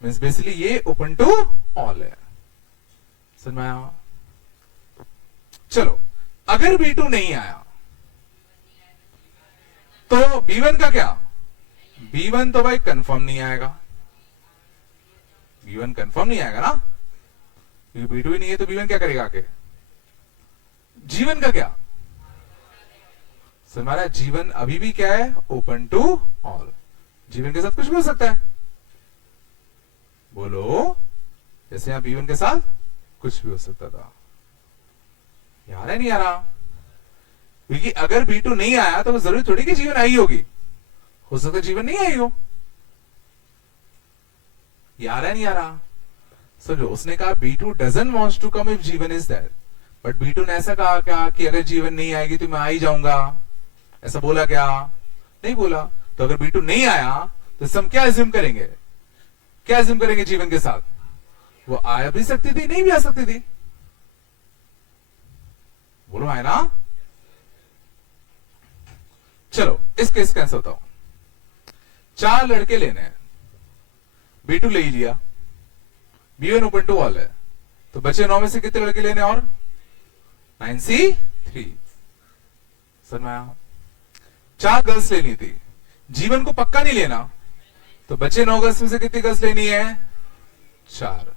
मींस बेसिकली ये ओपन टू ऑल है। समझ में आया? चलो अगर B2 नहीं आया तो B1 का क्या? B1 तो भाई कंफर्म नहीं आएगा, B1 कंफर्म नहीं आएगा ना, क्योंकि B2 ही नहीं है तो B1 क्या करेगा आके? G1 का क्या? हमारा G1 अभी भी क्या है? Open to all. G1 के साथ कुछ भी हो सकता है। बोलो, जैसे यहां B1 के साथ कुछ भी हो सकता था। यार है नहीं आ रहा? क्योंकि अगर B2 नहीं आया तो जरूरी थोड़ी कि G1 आई होगी, हो सकता है G1 नहीं आई हो। यार है नहीं आ रहा? समझो, उसने कहा B2 doesn't wants to come if G1 is there, but B2 ने ऐसा कहा क्या कि अगर G1 नहीं आएगी तो मैं आ ही जाऊंगा? ऐसा बोला क्या? नहीं बोला। तो अगर B2 नहीं आया तो हम क्या एज्यूम करेंगे? क्या एज्यूम करेंगे G1 के साथ? वो आ भी सकती थी, नहीं भी आ सकती थी। बोलो है ना? चलो इस केस का आंसर बताओ। 4 लड़के लेने हैं, B2 ले ही लिया, B1 ओपन टू ऑल है, तो बचे 9 में से कितने लड़के लेने? और 9C3। समझ में आया? 4 गर्ल्स लेनी थी, G1 को पक्का नहीं लेना, तो बचे 9 गर्ल्स में से कितनी गर्ल्स लेनी है? 4,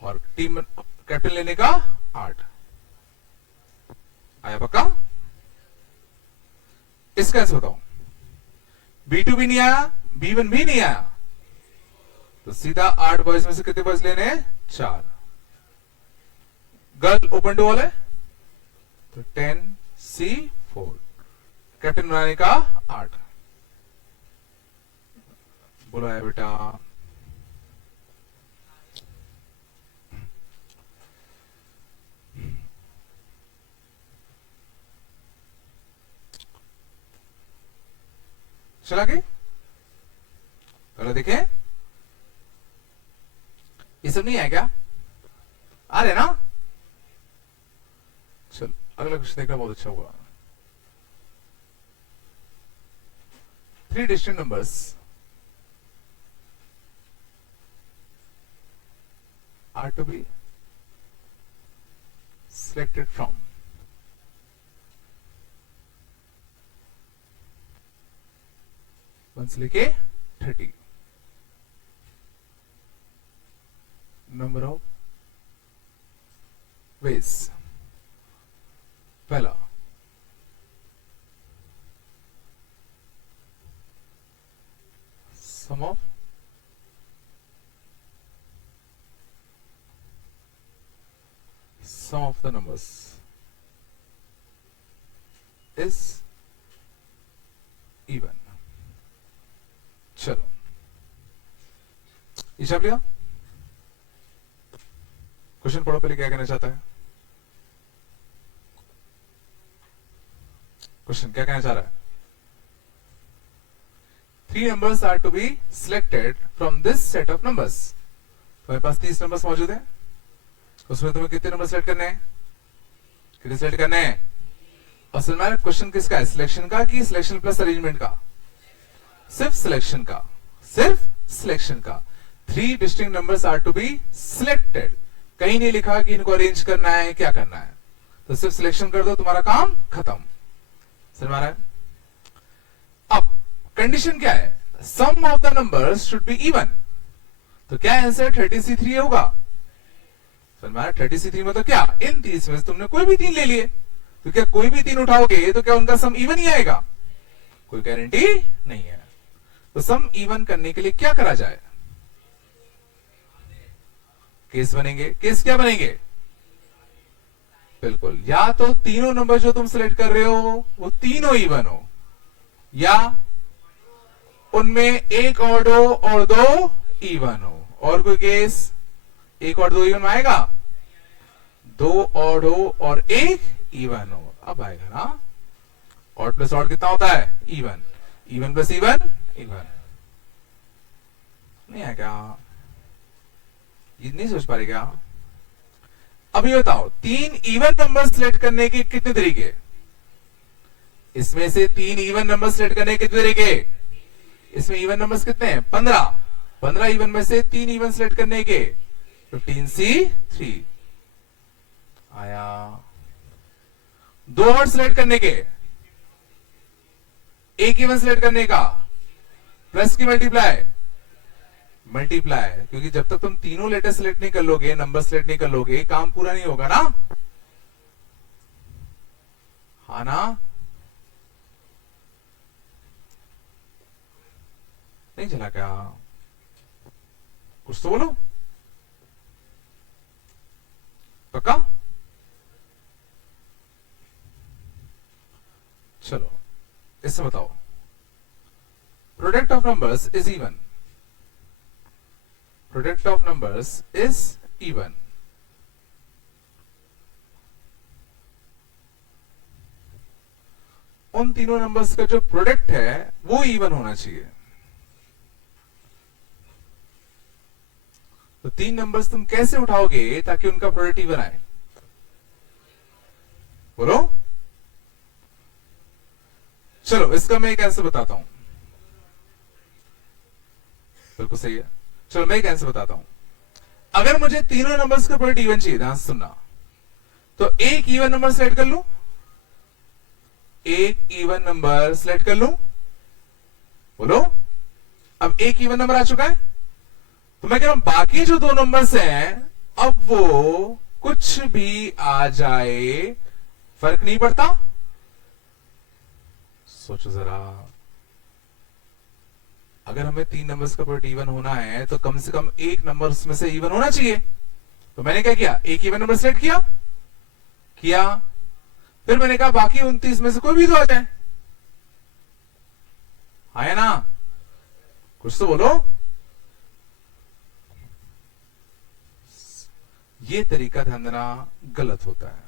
और टीम कैप्टन लेने का 8। आया पक्का? इसका आंसर बताओ। B2 भी नहीं आया, B1 भी नहीं आया, तो सीधा 8 बॉयज में से कितने बॉयज लेने हैं? 4। गर्ल ओपन टू ऑल है तो 10C4, कैप्टन बनाने का 8। बोलो आया बेटा? चला के पहले देखें, ये सब नहीं है क्या? आ रहे ना? चल अगला क्वेश्चन देखना बहुत अच्छा हुआ। 3 distinct numbers are to be selected from one से लेके 30 नंबर ऑफ वेज। पहला, सम of the numbers is even। चलो ये छाप लिया? क्वेश्चन पढ़ो पहले, क्या कहना चाहता है क्वेश्चन? क्या कहना चाह रहा है? 3 numbers are to be selected from this set of numbers। तुम्हारे पास 30 नंबर्स मौजूद हैं, उसमें तुम्हें कितने नंबर सेलेक्ट करने हैं? कितने सेलेक्ट करने हैं? असल में क्वेश्चन किसका है, सिलेक्शन का कि सिलेक्शन प्लस अरेंजमेंट का? सिर्फ सिलेक्शन का, सिर्फ सिलेक्शन का। 3 distinct numbers are to be selected, कहीं नहीं लिखा कि इनको अरेंज करना है, क्या करना है, तो सिर्फ सिलेक्शन कर दो, तुम्हारा काम खत्म। समझ में आ रहा है? अब कंडीशन क्या है, sum of the numbers should be even, तो क्या आंसर 30C3 होगा? समझ में आ रहा है? 30C3 मतलब क्या, इन 30 में से तुमने कोई भी 3 ले लिए, तो क्या कोई भी 3 उठाओगे तो क्या उनका सम इवन ही आएगा? कोई गारंटी नहीं है। तो सम इवन करने के लिए क्या करा जाए? केस बनेंगे। केस क्या बनेंगे? बिल्कुल, या तो तीनों नंबर जो तुम सिलेक्ट कर रहे हो वो तीनों इवन हो, या उनमें एक और दो और दो इवन हो। और कोई केस, एक और दो इवन आएगा, दो और दो और एक इवन हो, अब आएगा ना। ऑड प्लस ऑड कितना होता है? Even. Even plus even even. नहीं आएगा, ये नहीं सोच पा रहे क्या? अब ये बताओ, 3 इवन नंबर सिलेक्ट करने के कितने तरीके? इसमें से 3 इवन नंबर सिलेक्ट करने के कितने तरीके? इसमें इवन नंबर्स कितने हैं? 15। 15 इवन में से 3 इवन सिलेक्ट करने के 15C3 आया। 2 और सिलेक्ट करने के, एक इवन सिलेक्ट करने का, प्लस की मल्टीप्लाई, मल्टीप्लाई, क्योंकि जब तक तुम तीनों लेटर सिलेक्ट नहीं कर लोगे, नंबर सिलेक्ट नहीं कर लोगे, काम पूरा नहीं होगा ना। हाँ ना? नहीं चला क्या? कुछ तो बोलो, पक्का? चलो इससे बताओ, product of numbers is even, product of numbers is even. उन तीनों नंबर्स का जो प्रोडक्ट है वो इवन होना चाहिए। तो 3 नंबर्स तुम कैसे उठाओगे ताकि उनका प्रोडक्ट इवन आए? बोलो। चलो इसका मैं एक आंसर बताता हूं, बिल्कुल सही है। चलो मैं एक आंसर बताता हूं, अगर मुझे तीनों नंबर्स का प्रोडक्ट इवन चाहिए, ध्यान सुनना, तो एक इवन नंबर सेलेक्ट कर लूं, एक इवन नंबर सेलेक्ट कर लूं, बोलो। अब एक इवन नंबर आ चुका है, तो मैं कह रहा हूं बाकी जो 2 नंबर्स हैं, अब वो कुछ भी आ जाए फर्क नहीं पड़ता। सोचो जरा, अगर हमें 3 नंबर्स का प्रोडक्ट इवन होना है तो कम से कम एक नंबर उसमें से इवन होना चाहिए। तो मैंने क्या किया, एक इवन नंबर सेलेक्ट किया, फिर मैंने कहा बाकी 29 में से कोई भी 2 आ जाए। है ना? कुछ तो बोलो। ये तरीका ध्यान देना गलत होता है,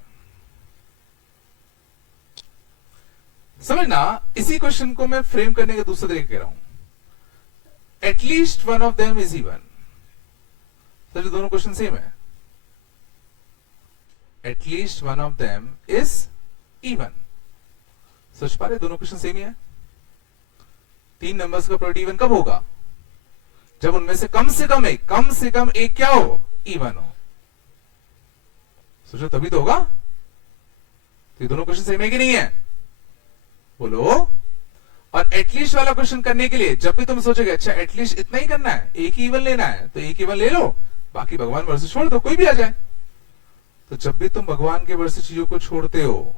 समझना। इसी क्वेश्चन को मैं फ्रेम करने का दूसरा तरीका कह रहा हूं, at least one of them is even. तो दोनों क्वेश्चन सेम है, at least one of them is even. सोच पा रहे, दोनों क्वेश्चन सेम ही है। 3 नंबर्स का प्रोडक्ट इवन कब होगा? जब उनमें से कम से कम एक क्या हो? इवन हो। सोचो तभी तो होगा। तो ये दोनों क्वेश्चन सेम है कि नहीं है? बोलो। और एटलीस्ट वाला क्वेश्चन करने के लिए जब भी तुम सोचोगे अच्छा एटलीस्ट इतना ही करना है, एक ही इवन लेना है, तो एक इवन ले लो, बाकी भगवान भरोसे छोड़ दो, कोई भी आ जाए। तो जब भी तुम भगवान के भरोसे चीजों को छोड़ते हो,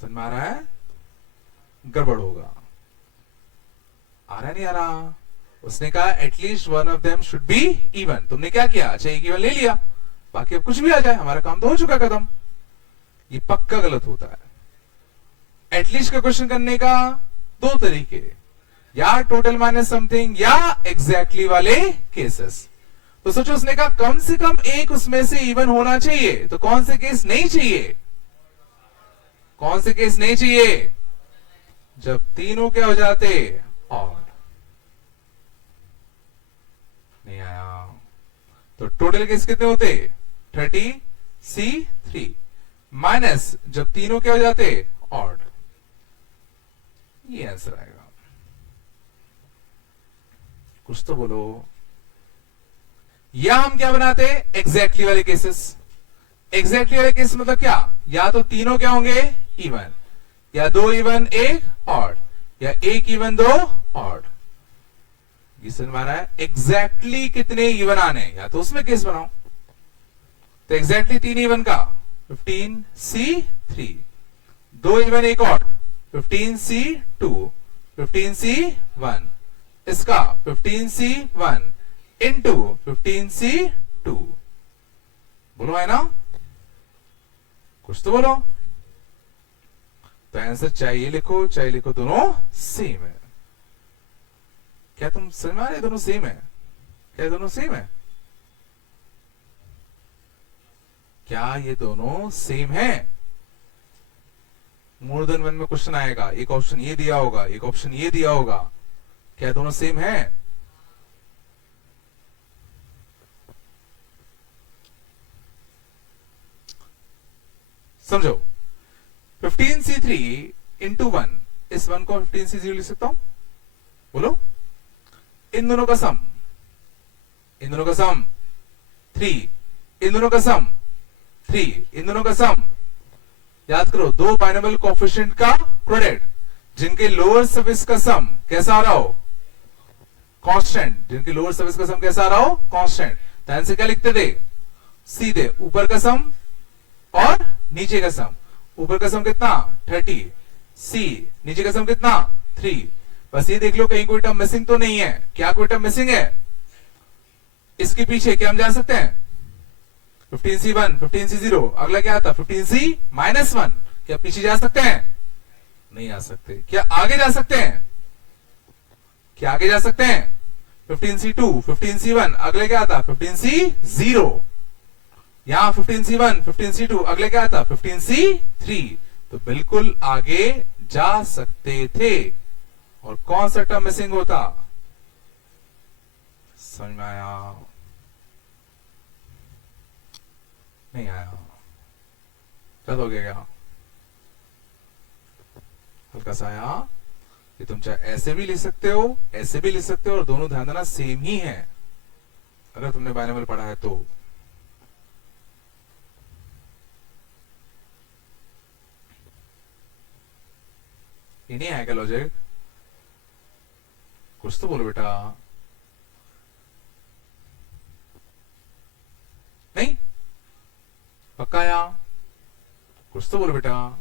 समझ में आ रहा है, गड़बड़ होगा। आ रहा नहीं आ रहा? उसने कहा at least one of them should be even, तुमने क्या किया, अच्छा एक इवन ले लिया, बाकी अब कुछ भी आ जाए, हमारा काम तो हो चुका खत्म। ये पक्का गलत होता है। एटलीस्ट का क्वेश्चन करने का 2 तरीके, या टोटल माइनस समथिंग या एग्जैक्टली वाले केसेस। तो सोचो उसने कहा कम से कम एक उसमें से इवन होना चाहिए, तो कौन से केस नहीं चाहिए? कौन से केस नहीं चाहिए? जब तीनों क्या हो जाते? ऑड। नहीं आया। तो टोटल केस कितने होते? 30C3 माइनस जब तीनों क्या हो जाते? ऑड। ये आंसर आएगा। कुछ तो बोलो। या हम क्या बनाते हैं, एग्जैक्टली वाले केसेस। एग्जैक्टली वाले केस मतलब क्या, या तो तीनों क्या होंगे, इवन, या दो इवन एक ऑड, या एक इवन दो ऑड। ये समझ में आ रहा है। एग्जैक्टली कितने इवन आने, या तो उसमें केस बनाओ। तो एग्जैक्टली तीन इवन का 15C3, दो इवन एक ऑड 15C2, 15C1, इसका 15C1 इंटू 15C2। बोलो है ना, कुछ तो बोलो। तो आंसर चाहिए लिखो, दोनों सेम है। क्या तुम समझ में आ रहे, दोनों सेम है? क्या दोनों सेम है? क्या ये दोनों सेम है? मोर देन वन में क्वेश्चन आएगा, एक ऑप्शन ये दिया होगा, एक ऑप्शन ये दिया होगा। क्या दोनों सेम है? समझो, 15C3 इंटू 1, इस 1 को 15C0 लिख सकता हूं। बोलो, इन दोनों का सम, इन दोनों का सम 3, इन दोनों का सम 3, इन दोनों का सम। याद करो, दो बाइनोमियल कोएफिशिएंट का प्रोडक्ट जिनके लोअर सरफेस का सम कैसा आ रहा हो, कांस्टेंट। जिनके लोअर सरफेस का सम कैसा आ रहा हो, कांस्टेंट। तो आंसर क्या लिखते थे, सीधे ऊपर का सम और नीचे का सम। ऊपर का सम कितना 30, सी नीचे का सम कितना 3। बस ये देख लो कहीं कोई टर्म मिसिंग तो नहीं है। क्या कोई टर्म मिसिंग है? इसके पीछे क्या हम जा सकते हैं, 15C1, 15C0, अगला क्या आता 15C-1। क्या पीछे जा सकते हैं? नहीं आ सकते। क्या आगे जा सकते हैं? क्या आगे जा सकते हैं? 15C2, 15C1, अगले क्या आता 15C0। यहां 15C1, 15C2, अगले क्या आता 15C3। तो बिल्कुल आगे जा सकते थे। और कौन सा टर्म मिसिंग होता? समझ में आया? नहीं आया? क्या हो गया? हल्का सा आया। ये तुम चाहे ऐसे भी लिख सकते हो, ऐसे भी लिख सकते हो, और दोनों ध्यान देना सेम ही है अगर तुमने बाइनोमियल पढ़ा है तो। ये नहीं आएगा लॉजिक? कुछ तो बोलो बेटा। नहीं पक्का आया? कुछ तो बोलो बेटा।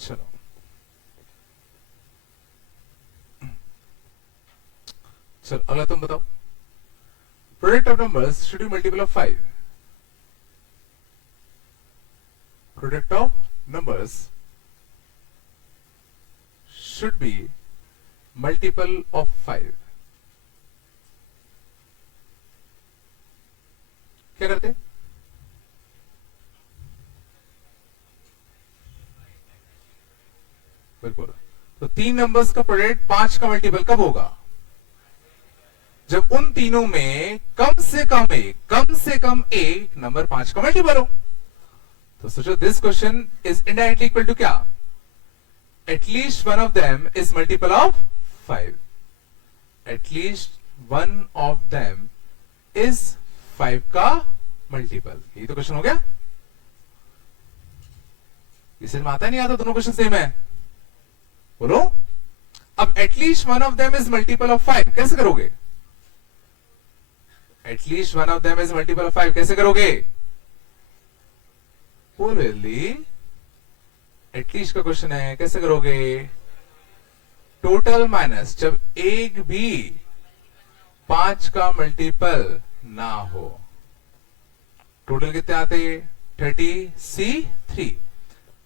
चलो चलो अगला तुम बताओ। Product of numbers should be multiple of 5। Product of numbers should be multiple of 5। क्या करते? बिल्कुल। तो तीन नंबर्स का प्रोडक्ट 5 का मल्टीपल कब होगा? जब उन तीनों में कम से कम एक नंबर 5 का मल्टीपल हो। तो सोचो, this question is indirectly equal to क्या? At least one of them is multiple of 5. At least one of them is 5 का मल्टीपल। यही तो क्वेश्चन हो गया। इसे में आता नहीं आता, दोनों क्वेश्चन सेम है। बोलो, अब at least one of them is multiple of 5 कैसे करोगे? At least one of them is multiple of 5 कैसे करोगे? बोलो जल्दी। एटलीस्ट का क्वेश्चन है, कैसे करोगे? टोटल माइनस जब एक भी 5 का मल्टीपल ना हो। टोटल कितने आते हैं? 30C3।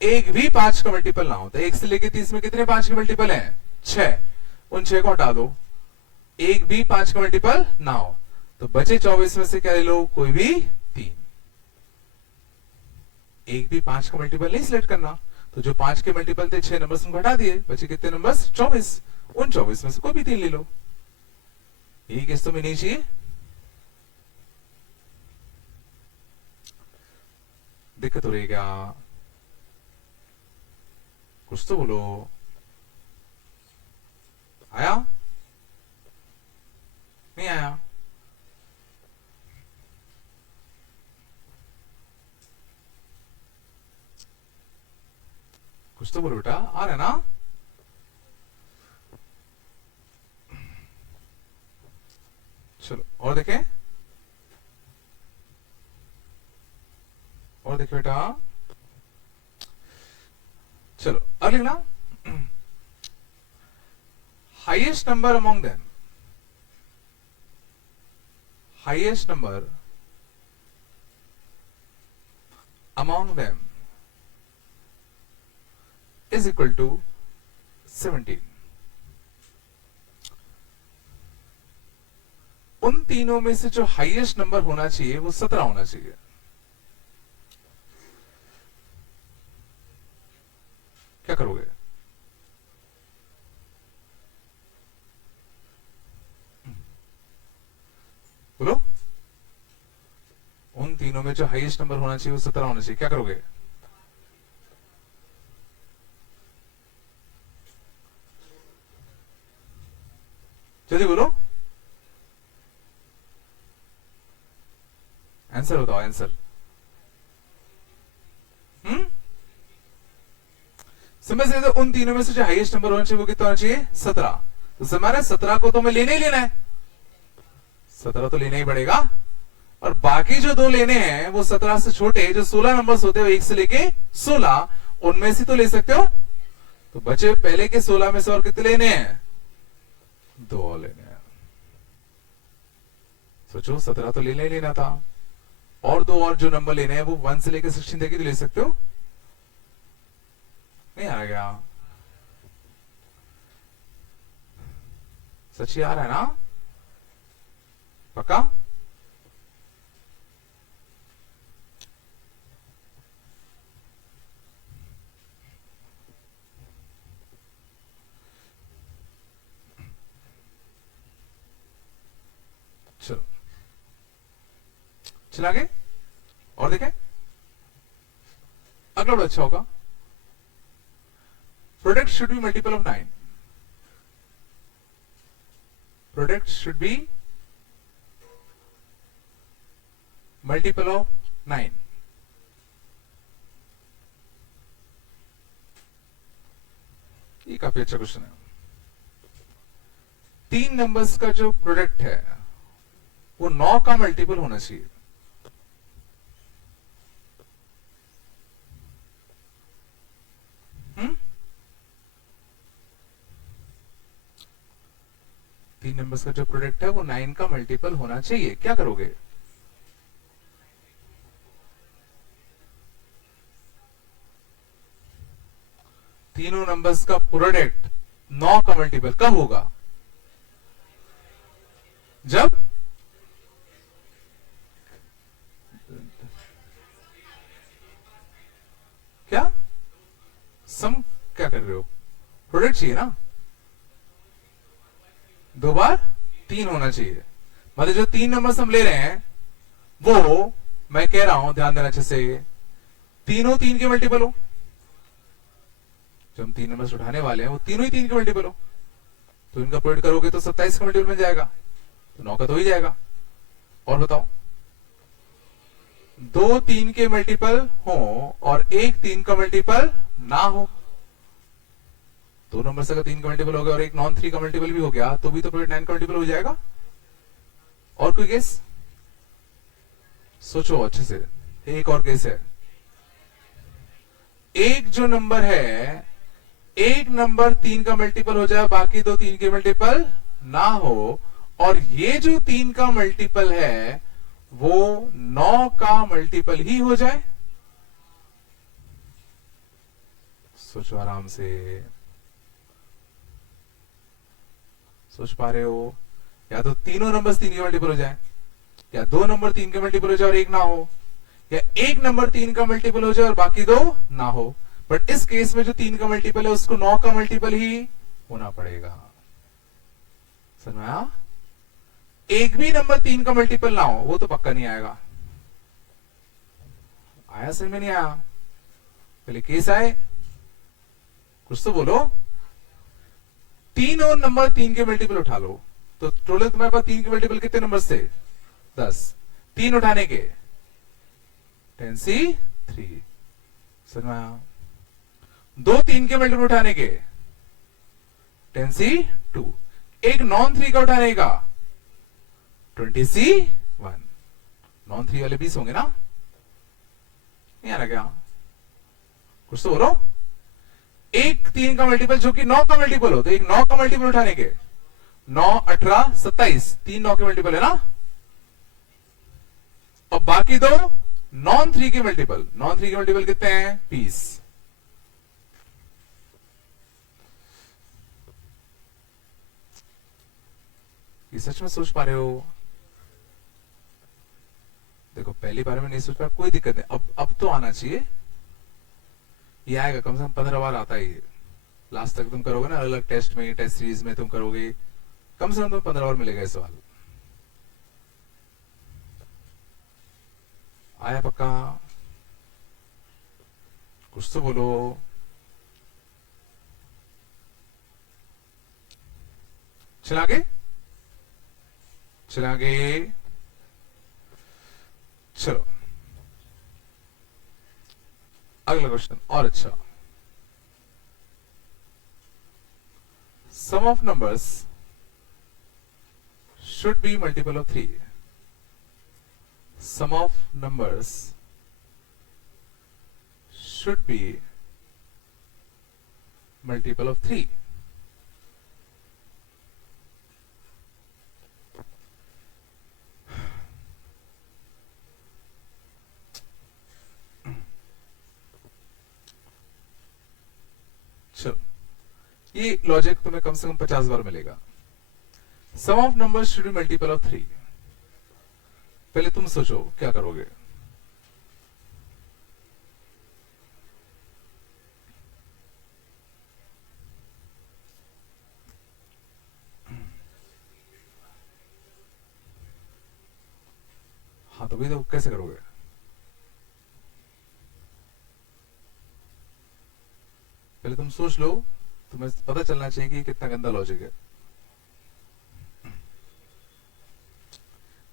एक भी 5 का मल्टीपल ना हो। तो 1 से लेके 30 में कितने 5 के मल्टीपल हैं? 6। उन 6 को हटा दो। एक भी 5 का मल्टीपल ना हो। तो बचे 24 में से क्या ले लो? कोई भी 3। एक भी 5 का मल्टीपल नहीं सिलेक्ट करना। तो जो 5 के मल्टीपल थे 6 नंबर्स उनको हटा दिए, बचे कितने नंबर्स? 24। उन 24 में से कोई भी 3 ले लो। यही केस तुम्हें नहीं चाहिए? दिक्कत हो रही है क्या? कुछ तो बोलो। आया नहीं आया? कुछ तो बोलो बेटा, आ रहा है ना? चलो और देखें, और देखें बेटा। चलो अगले ना, highest number among them, highest number among them is equal to 17। उन तीनों में से जो हाईएस्ट नंबर होना चाहिए वो 17 होना चाहिए। क्या करोगे? बोलो। उन तीनों में जो हाईएस्ट नंबर होना चाहिए वो 17 होना चाहिए, क्या करोगे? जल्दी बोलो, आंसर बताओ, आंसर। सिंपल से उन तीनों में से जो हाईएस्ट नंबर होना चाहिए वो कितना होना चाहिए? 17। तो हमारा 17 को तो हमें लेने ही लेना है, 17 तो लेना ही पड़ेगा। और बाकी जो दो लेने हैं वो 17 से छोटे जो 16 नंबर्स होते हैं, 1 से लेके 16, उनमें से तो ले सकते हो। तो बचे पहले के 16 में से और कितने लेने हैं? 2 और लेने हैं। सोचो, 17 तो लेना ही लेना था, और 2 और जो नंबर लेने हैं वो 1 से लेके 16 तक ही तो ले सकते हो। नहीं आ गया? सच्ची आ रहा है ना? पक्का? चलो चला गए और देखें, अगला बड़ा अच्छा होगा। Product should be multiple of 9। Product should be multiple of 9। ये काफी अच्छा क्वेश्चन है। 3 नंबर्स का जो प्रोडक्ट है वो 9 का मल्टीपल होना चाहिए। तीन नंबर्स का जो प्रोडक्ट है वो 9 का मल्टीपल होना चाहिए, क्या करोगे? तीनों नंबर्स का प्रोडक्ट 9 का मल्टीपल कब होगा? जब क्या सम क्या कर रहे हो? प्रोडक्ट चाहिए ना, 2 बार 3 होना चाहिए। मतलब जो 3 नंबर हम ले रहे हैं वो, मैं कह रहा हूं ध्यान देना अच्छे से, तीनों 3 के मल्टीपल हो। जो हम 3 नंबर उठाने वाले हैं वो तीनों ही 3 के मल्टीपल हो। तो इनका प्रोडक्ट करोगे तो 27 का मल्टीपल बन जाएगा, तो 9 का तो ही जाएगा। और बताओ, 2 3 के मल्टीपल हो और 1 3 का मल्टीपल ना हो। 2 नंबर से अगर 3 का मल्टीपल हो गया और एक नॉन 3 का मल्टीपल भी हो गया तो भी तो प्रोडक्ट 9 का मल्टीपल हो जाएगा। और कोई केस? सोचो अच्छे से, एक और केस है। एक जो नंबर है, एक नंबर 3 का मल्टीपल हो जाए, बाकी दो 3 के मल्टीपल ना हो, और ये जो 3 का मल्टीपल है वो 9 का मल्टीपल ही हो जाए। सोचो आराम से, सोच पा रहे हो? या तो तीनों नंबर 3 के मल्टीपल हो जाए, या 2 नंबर 3 के मल्टीपल हो जाए और एक ना हो, या एक नंबर 3 का मल्टीपल हो जाए और बाकी दो ना हो। बट इस केस में जो 3 का मल्टीपल है उसको 9 का मल्टीपल ही होना पड़ेगा। समझ में आया? एक भी नंबर 3 का मल्टीपल ना हो वो तो पक्का नहीं आएगा। आया समझ में नहीं आया? पहले केस आए, कुछ तो बोलो। तीन और नंबर तीन के मल्टीपल उठा लो, तो टोटल तुम्हारे पास तीन के मल्टीपल कितने नंबर थे? 10। तीन उठाने के 10C3, समझ में आया? दो तीन के मल्टीपल उठाने के 10C2, एक नॉन 3 का उठाने का 20C1। नॉन 3 वाले 20 होंगे ना? नहीं आ रहा क्या? कुछ तो बोलो। एक 3 का मल्टीपल जो कि 9 का मल्टीपल हो, तो एक 9 का मल्टीपल उठाने के 9, 18, 27, 3 9 के मल्टीपल है ना? और बाकी दो नॉन 3 के मल्टीपल, नॉन 3 के मल्टीपल कितने हैं? 20। ये सच में सोच पा रहे हो? देखो पहली बार में नहीं सोच पा, कोई दिक्कत नहीं, अब तो आना चाहिए। ये आएगा, कम से कम 15 बार आता है ये। लास्ट तक तुम करोगे ना, अलग अलग टेस्ट में, टेस्ट सीरीज में तुम करोगे, कम से कम तुम्हें 15 बार मिलेगा ये सवाल। आया पक्का? कुछ तो बोलो। चलागे चलागे, चलो अगला क्वेश्चन और अच्छा। Sum of numbers should be multiple of 3. Sum of numbers should be multiple of 3. चलो, ये लॉजिक तुम्हें कम से कम 50 बार मिलेगा। Sum of numbers should be multiple of 3। पहले तुम सोचो क्या करोगे। हाँ तो भाई, तो कैसे करोगे? पहले तुम सोच लो, तुम्हें पता चलना चाहिए कि कितना गंदा लॉजिक है।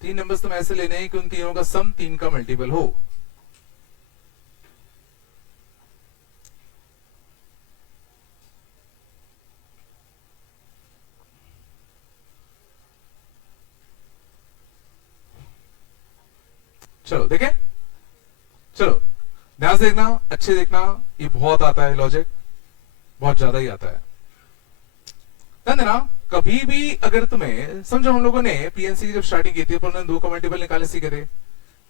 3 नंबर्स तुम्हें ऐसे लेने हैं कि उन तीनों का सम 3 का मल्टीपल हो। चलो देखें, चलो ध्यान से देखना, अच्छे देखना, ये बहुत आता है लॉजिक, बहुत ज्यादा ही आता है। ध्यान देना, कभी भी अगर तुम्हें समझो, हम लोगों ने पीएनसी की जब स्टार्टिंग की थी, अपन ने 2 का मल्टीपल निकाले सीखे थे,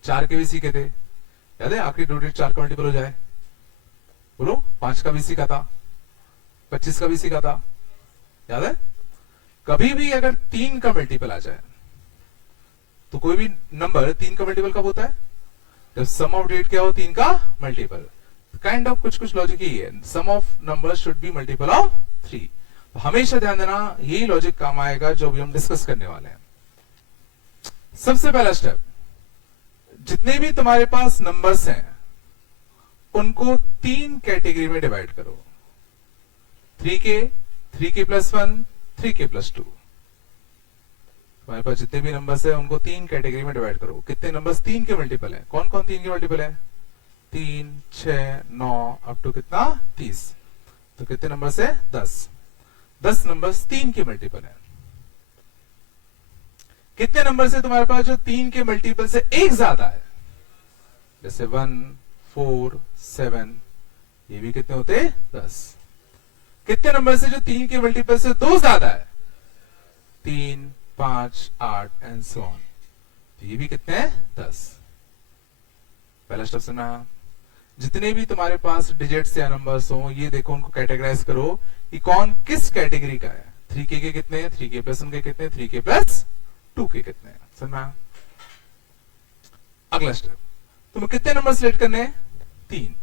4 के भी सीखे थे, याद है? आखिरी 2 डिजिट 4 का मल्टीपल हो जाए, बोलो। 5 का भी सीखा था, 25 का भी सीखा था, याद है? कभी भी अगर 3 का मल्टीपल आ जाए, तो कोई भी नंबर 3 का मल्टीपल कब होता है? जब सम ऑफ डिजिट क्या हो? 3 का मल्टीपल। काइंड ऑफ कुछ लॉजिक ही है। Sum of number should be multiple of 3। हमेशा ध्यान देना, यही लॉजिक काम आएगा जो भी हम डिस्कस करने वाले हैं। सबसे पहला स्टेप, जितने भी तुम्हारे पास नंबर्स हैं उनको 3 कैटेगरी में डिवाइड करो। 3k, 3k + 1, 3k + 2। तुम्हारे पास जितने भी नंबर्स हैं उनको 3 कैटेगरी में डिवाइड करो। कितने नंबर्स 3 के मल्टीपल हैं? कौन कौन 3 के मल्टीपल है? 3, 6, 9 अप टू कितना? 30। तो कितने नंबर्स है? 10। 10 नंबर्स 3 के मल्टीपल है। कितने नंबर से तुम्हारे पास जो 3 के मल्टीपल से एक ज्यादा है? जैसे 1, 4, 7, ये भी कितने होते हैं? 10। कितने नंबर से जो 3 के मल्टीपल से 2 ज्यादा है? 3, 5, 8 एंड सो ऑन। ये भी कितने हैं? 10। पहला स्टेप सुना। जितने भी तुम्हारे पास डिजिट्स या नंबर्स हो, ये देखो, उनको कैटेगराइज करो कि कौन किस कैटेगरी का है। 3k के कितने हैं? 3k + 1 के कितने? 3k + 2 के कितने हैं? समझ। अगला स्टेप, तुम्हें कितने नंबर सिलेक्ट करने हैं? 3।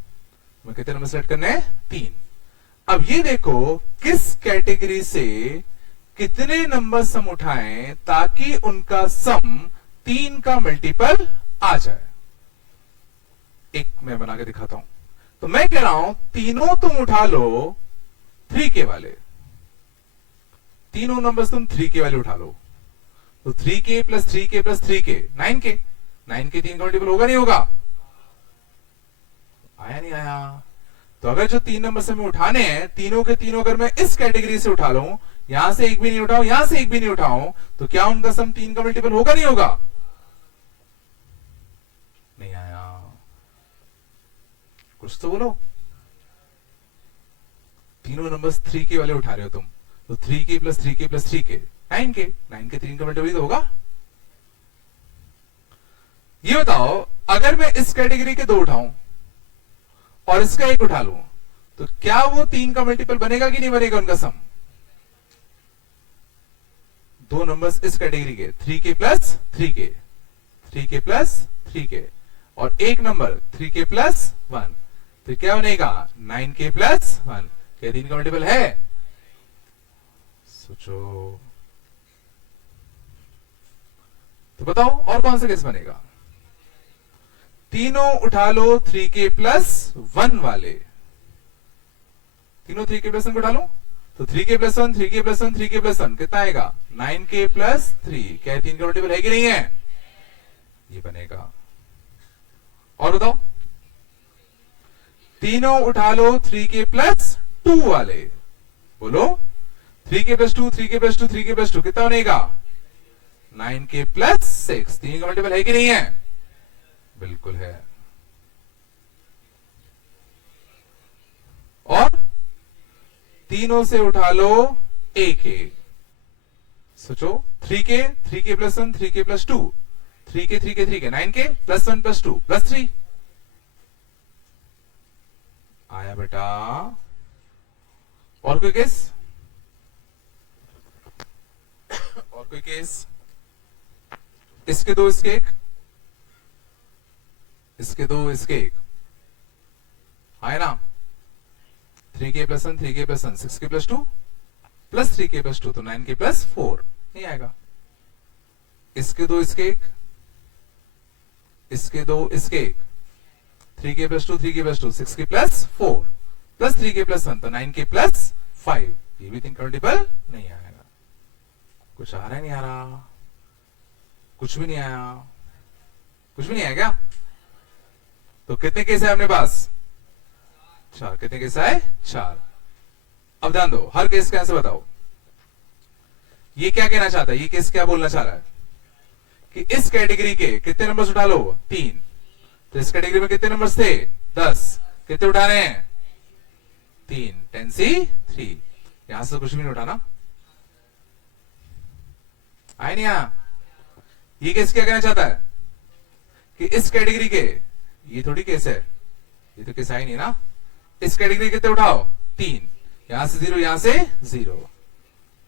तुम्हें कितने नंबर सिलेक्ट करने हैं? 3। अब ये देखो किस कैटेगरी से कितने नंबर सम उठाएं ताकि उनका सम 3 का मल्टीपल आ जाए। एक मैं बना के दिखाता हूं। तो मैं कह रहा हूं तीनों तुम उठा लो 3k वाले, तीनों नंबर्स तुम 3k वाले उठा लो। तो 3k plus 3k plus 3k 9k, 9k 3 का मल्टीपल होगा नहीं होगा? आया नहीं आया? तो अगर जो 3 नंबर से मैं उठाने हैं, तीनों के तीनों अगर मैं इस कैटेगरी से उठा लूं, यहां से एक भी नहीं उठाऊं, यहां से एक भी नहीं उठाऊं, तो क्या उनका सम 3 का मल्टीपल होगा नहीं होगा? नहीं आया? कुछ तो बोलो। तीनों नंबर्स 3k वाले उठा रहे हो तुम, तो 3k plus 3k plus 3k 9k, 9k 3 का मल्टीपल तो होगा। ये बताओ अगर मैं इस कैटेगरी के 2 उठाऊं और इसका 1 उठा लूं, तो क्या वो 3 का मल्टीपल बनेगा कि नहीं बनेगा उनका सम? 2 नंबर्स इस कैटेगरी के 3k plus 3k, 3k plus 3k और एक नंबर 3k प्लस 1, तो क्या बनेगा? 9k plus 1। क्या 3 का मल्टीपल है? सोचो तो बताओ और कौन सा केस बनेगा? तीनों उठा लो 3k प्लस 1 वाले, तीनों 3k प्लस 1 उठा लो, तो 3k plus 1 3k plus 1 3k plus 1 कितना आएगा? 9k plus 3। क्या 3 का मल्टीपल है कि नहीं है? ये बनेगा। और बताओ तीनों उठा लो 3k प्लस 2 वाले, बोलो 3k plus 2 3k plus 2 3k plus 2 कितना बनेगा? 9k plus 6। 3 का मल्टीपल है कि नहीं है? बिल्कुल है। और तीनों से उठा लो एक एक, सोचो 3k 3k plus 1 3k plus 2 3k 3k 3k 9k plus 1 plus 2 plus 3 आया बेटा। और कोई केस? और कोई केस? इसके 2 इसके 1, इसके 2 इसके 1 आए ना? 3k plus 1 3k plus 1 6k plus 2 plus 3k plus 2 तो 9k प्लस 4 नहीं आएगा। इसके 2 इसके 1, इसके 2 इसके 1 3k plus 2 3k plus 2 6k plus 4 plus 3k plus 1 तो 9k प्लस 5। ये भी 3 का मल्टीपल नहीं आएगा। कुछ आ रहा है नहीं आ रहा? कुछ भी नहीं आया? कुछ भी नहीं आया क्या? तो कितने केस है अपने पास? 4। कितने केस आए? 4। अब ध्यान दो, हर केस का आंसर बताओ। ये क्या कहना चाहता है? ये केस क्या बोलना चाह रहा है कि इस कैटेगरी के कितने नंबर्स उठा लो? 3। तो इस कैटेगरी में कितने नंबर्स थे? 10। कितने उठा रहे हैं? 3 10c 3। यहां से कुछ भी नहीं उठाना। आए नहीं यहां? ये केस क्या कहना चाहता है कि इस कैटेगरी के, ये थोड़ी केस है, ये तो केस आई नहीं ना। इस कैटेगरी कितने उठाओ? 3। यहां से 0 यहां से 0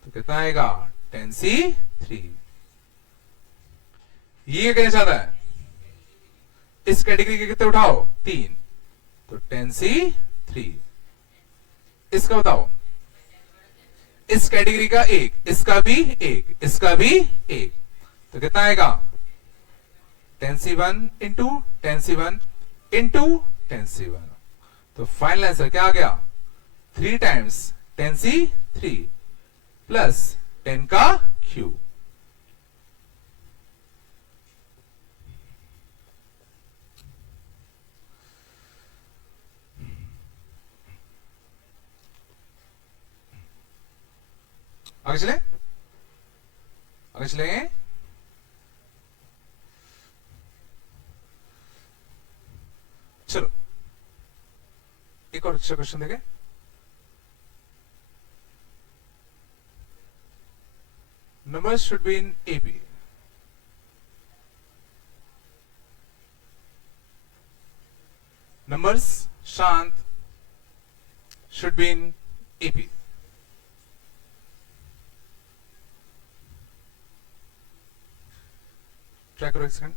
तो कितना आएगा? 10c 3। ये कहना चाहता है इस कैटेगरी के कितने उठाओ? 3 तो 10c 3। इसका बताओ, इस कैटेगरी का 1, इसका भी 1, इसका भी 1 तो कितना आएगा? 10c1 into 10c1 into 10c1। तो फाइनल आंसर क्या आ गया? 3 टाइम्स 10c3 प्लस 10 का क्यूब। आगे चले, आगे चलेंगे। चलो एक और अच्छा क्वेश्चन देखें। Numbers should be in AP. Numbers शांत should be in AP. Try करो एक सेकंड।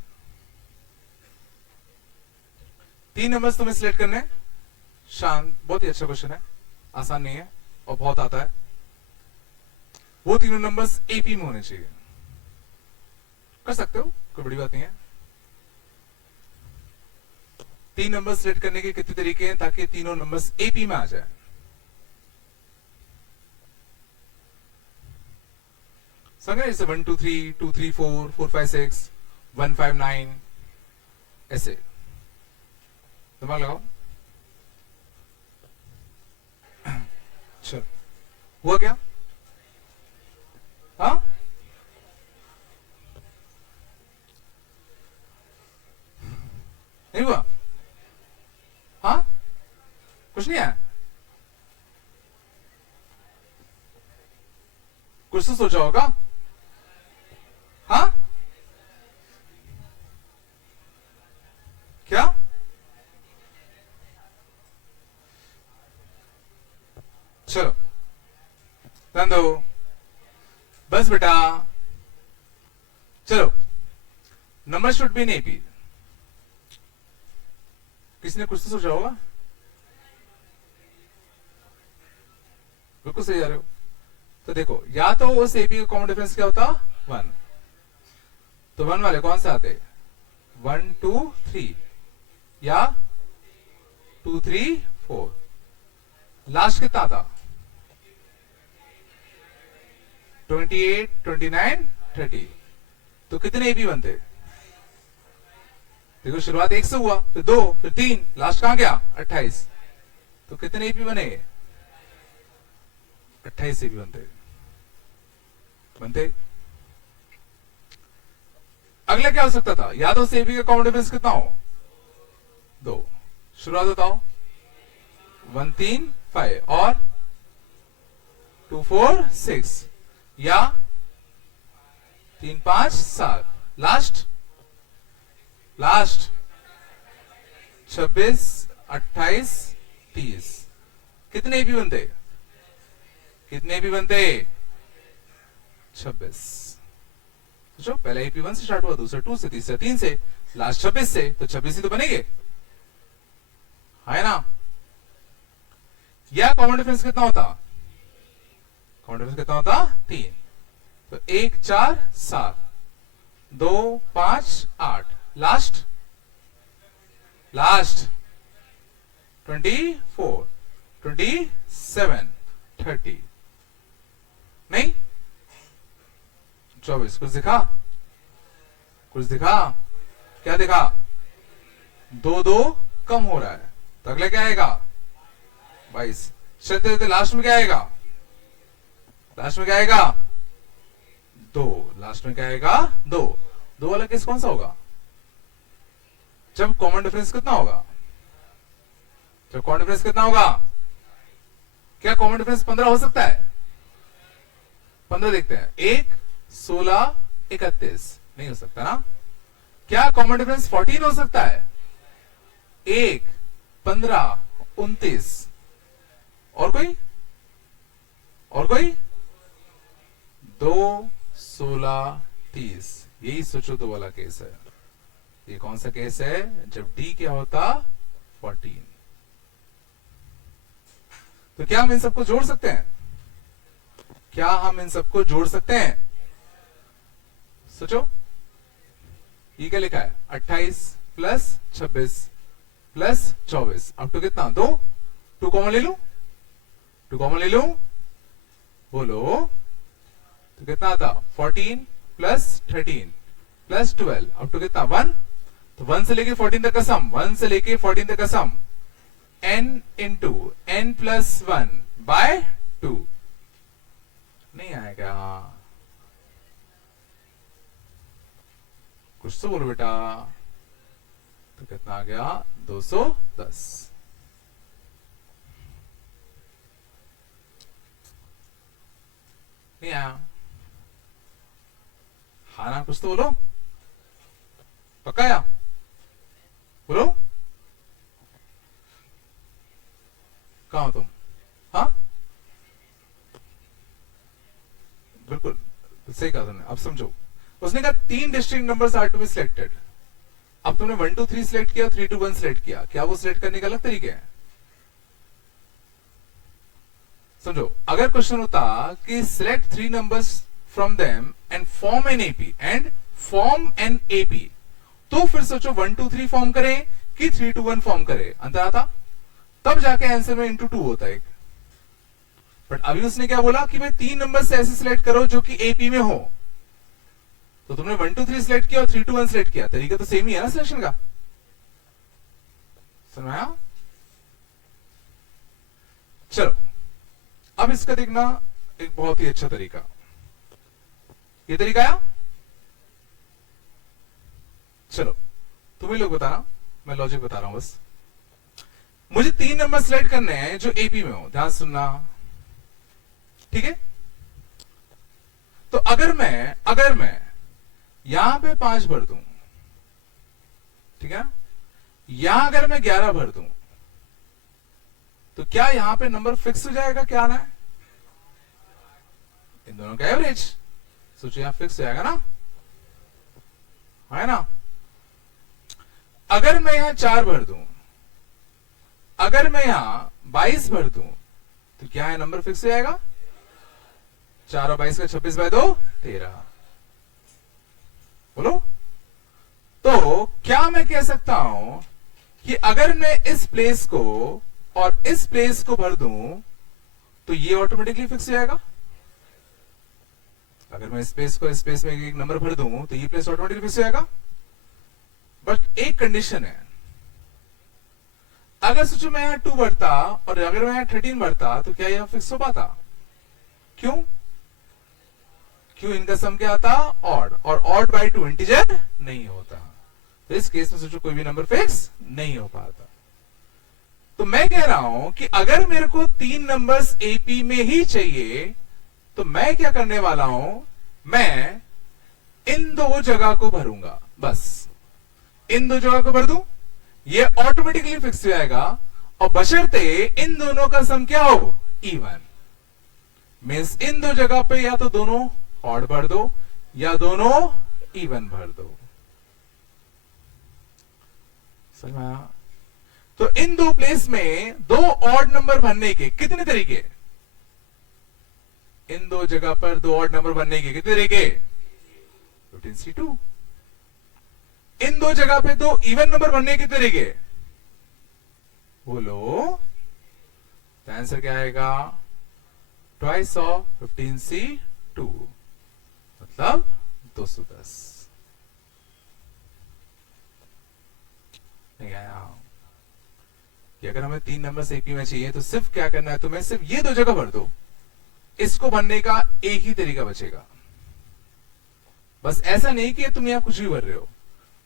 3 नंबर्स तुम्हें सिलेक्ट करने हैं। शांत, बहुत ही अच्छा क्वेश्चन है, आसान नहीं है और बहुत आता है। वो तीनों नंबर्स एपी में होने चाहिए। कर सकते हो, कोई बड़ी बात नहीं है। तीन नंबर सिलेक्ट करने के कितने तरीके हैं ताकि तीनों नंबर्स एपी में आ जाए? समझ जैसे 1 2 3 2 3 4 4 5 6 1 5 9 ऐसे दिमाग लगाओ। चलो हुआ क्या? हाँ नहीं हुआ? हाँ कुछ नहीं है? कुछ तो सोचा होगा? हाँ क्या? चलो ध्यान दो बस बेटा। चलो number should be in AP. किसने कुछ तो सोचा होगा? बिल्कुल सही जा रहे हो। तो देखो या तो उस एपी का कॉमन डिफरेंस क्या होता? 1। तो 1 वाले कौन से आते? 1 2 3 या 2 3 4। लास्ट कितना था? 28 29 30। तो कितने एपी बनते? देखो शुरुआत 1 से हुआ, फिर 2, फिर 3, लास्ट कहां गया? 28। तो कितने एपी बने? 28 एपी बनते। अगला क्या हो सकता था? या तो एपी का कॉमन डिफरेंस कितना हो? 2। शुरुआत बताओ। 1 3 5 और 2 4 6 या 3 5 7। लास्ट 26 28 30। कितने एपी बनते? 26। सोचो पहला एपी 1 से स्टार्ट हुआ, दूसरा 2 से, तीसरा 3 से, लास्ट 26 से। तो 26 ही तो बनेंगे, है ना? या कॉमन डिफरेंस कितना होता? 3। तो 1 4 7 2 5 8। लास्ट 24 27 30। नहीं 24। कुछ दिखा? क्या दिखा? 2 2 कम हो रहा है। तो अगला क्या आएगा? 22। चलते लास्ट में क्या आएगा? 2। लास्ट में क्या आएगा? 2 वाला केस कौन सा होगा? जब कॉमन डिफरेंस कितना होगा? क्या कॉमन डिफरेंस 15 हो सकता है? 15 देखते हैं। 1 16 31 नहीं हो सकता ना? क्या कॉमन डिफरेंस 14 हो सकता है? 1 15 29 और कोई 2 16 30। यही सोचो 2 वाला केस है। ये कौन सा केस है? जब डी क्या होता? 14। तो क्या हम इन सबको जोड़ सकते हैं? सोचो ये क्या लिखा है? 28 प्लस 26 प्लस 24 अप टू कितना? 2 कॉमन ले लूं बोलो तो कितना आता? 14 प्लस 13 प्लस 12 अप टू कितना? 1। तो 1 से लेके 14 तक का sum n into n plus 1 by 2। नहीं आएगा? कुछ तो बोलो बेटा। तो कितना आ गया? 210। नहीं आया? हाँ ना? कुछ तो बोलो। पक्का आया? बोलो कहां हो तुम? हाँ बिल्कुल सही कहा तुमने। अब समझो, उसने कहा 3 distinct numbers are to be selected. अब तुमने 1 2 3 सिलेक्ट किया, 3 2 1 सिलेक्ट किया। क्या वो सिलेक्ट करने का अलग तरीके है? समझो, अगर क्वेश्चन होता कि select 3 numbers from them and form an AP तो फिर सोचो 1 2 3 फॉर्म करें कि 3 to 1 फॉर्म करे, अंतर आता, तब जाके आंसर में इंटू 2 होता है। बट अभी उसने क्या बोला कि भाई 3 नंबर से ऐसे सिलेक्ट करो जो कि एपी में हो, तो तुमने 1 2 3 सिलेक्ट किया और 3 2 1 सिलेक्ट किया, तरीका तो सेम ही है ना सिलेक्शन का, समझ आया? चलो अब इसका देखना एक बहुत ही अच्छा तरीका, ये तरीका आया? चलो तुम्हें लोग बताना, मैं लॉजिक बता रहा हूं बस। मुझे 3 नंबर सिलेक्ट करने हैं जो एपी में हो, ध्यान सुनना, ठीक है? तो अगर मैं यहां पे 5 भर दूं, ठीक है, यहां अगर मैं 11 भर दूं, तो क्या यहां पे नंबर फिक्स हो जाएगा? क्या आना है? इन दोनों का एवरेज। सोचो यहां फिक्स हो जाएगा ना, है ना? अगर मैं यहां 4 भर दूं, अगर मैं यहां 22 भर दूं, तो क्या है नंबर फिक्स हो जाएगा? 4 और 22 का 26 बाय 2 13। बोलो, तो क्या मैं कह सकता हूं कि अगर मैं इस प्लेस को और इस प्लेस को भर दूं तो ये ऑटोमेटिकली फिक्स हो जाएगा? अगर मैं स्पेस को स्पेस में एक नंबर भर दूं तो ये प्लेस ऑटोमेटिकली फिक्स हो जाएगा। बट एक कंडीशन है, अगर सोचो मैं यहां 2 भरता और अगर मैं यहां 13 भरता तो क्या यहां फिक्स हो पाता? क्यों? क्यों? इनका सम क्या आता? ऑड, और ऑड बाय 2 इंटीजर नहीं होता, तो इस केस में सोचो कोई भी नंबर फिक्स नहीं हो पाता। तो मैं कह रहा हूं कि अगर मेरे को 3 नंबर्स एपी में ही चाहिए तो मैं क्या करने वाला हूं, मैं इन 2 जगह को भरूंगा, बस इन 2 जगह को भर दूं, ये ऑटोमेटिकली फिक्स हो जाएगा, और बशर्ते इन दोनों का सम क्या हो? इवन। मींस इन 2 जगह पे या तो दोनों ऑड भर दो या दोनों इवन भर दो। समझ में आया? तो इन 2 प्लेस में 2 ऑड नंबर भरने के कितने तरीके? इन 2 जगह पर 2 ऑड नंबर भरने के कितने तरीके? 15C2। इन 2 जगह पे 2 इवन नंबर भरने के तरीके? बोलो, तो आंसर क्या आएगा? ट्वाइस ऑफ 15C2 मतलब 210। नहीं आया? कि अगर हमें 3 नंबर से एपी में चाहिए तो सिर्फ क्या करना है, तुम्हें सिर्फ ये 2 जगह भर दो, इसको भरने का एक ही तरीका बचेगा। बस ऐसा नहीं कि तुम यहां कुछ भी भर रहे हो,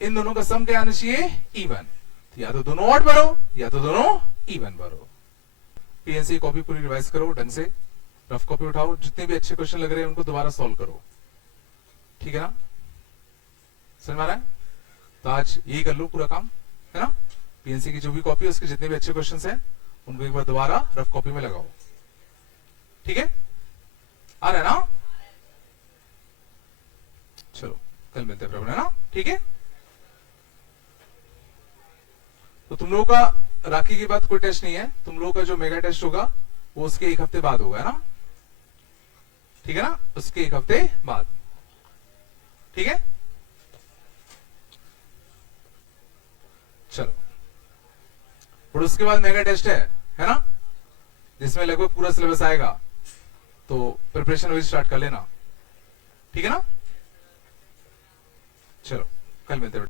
इन दोनों का सम क्या आना चाहिए? इवन। तो या तो दोनों ऑड भरो या तो दोनों इवन भरो। पीएनसी कॉपी पूरी रिवाइज करो ढंग से, रफ कॉपी उठाओ, जितने भी अच्छे क्वेश्चन लग रहे हैं उनको दोबारा सॉल्व करो, ठीक है ना? समझ में आ रहा है? तो आज यही कर लो पूरा काम, है ना? पीएनसी की जो भी कॉपी है उसके जितने भी अच्छे क्वेश्चंस हैं उनको एक बार दोबारा रफ कॉपी में लगाओ, ठीक है? आ रहा है ना? चलो कल मिलते हैं प्रभु, है ना? ठीक है? तो तुम लोगों का राखी के बाद कोई टेस्ट नहीं है, तुम लोगों का जो मेगा टेस्ट होगा वो उसके 1 हफ्ते बाद होगा, है ना? ठीक है ना? उसके 1 हफ्ते बाद, ठीक है? चलो, और उसके बाद मेगा टेस्ट है ना? जिसमें लगभग पूरा सिलेबस आएगा, तो प्रिपरेशन वही स्टार्ट कर लेना, ठीक है ना? चलो कल मिलते हैं।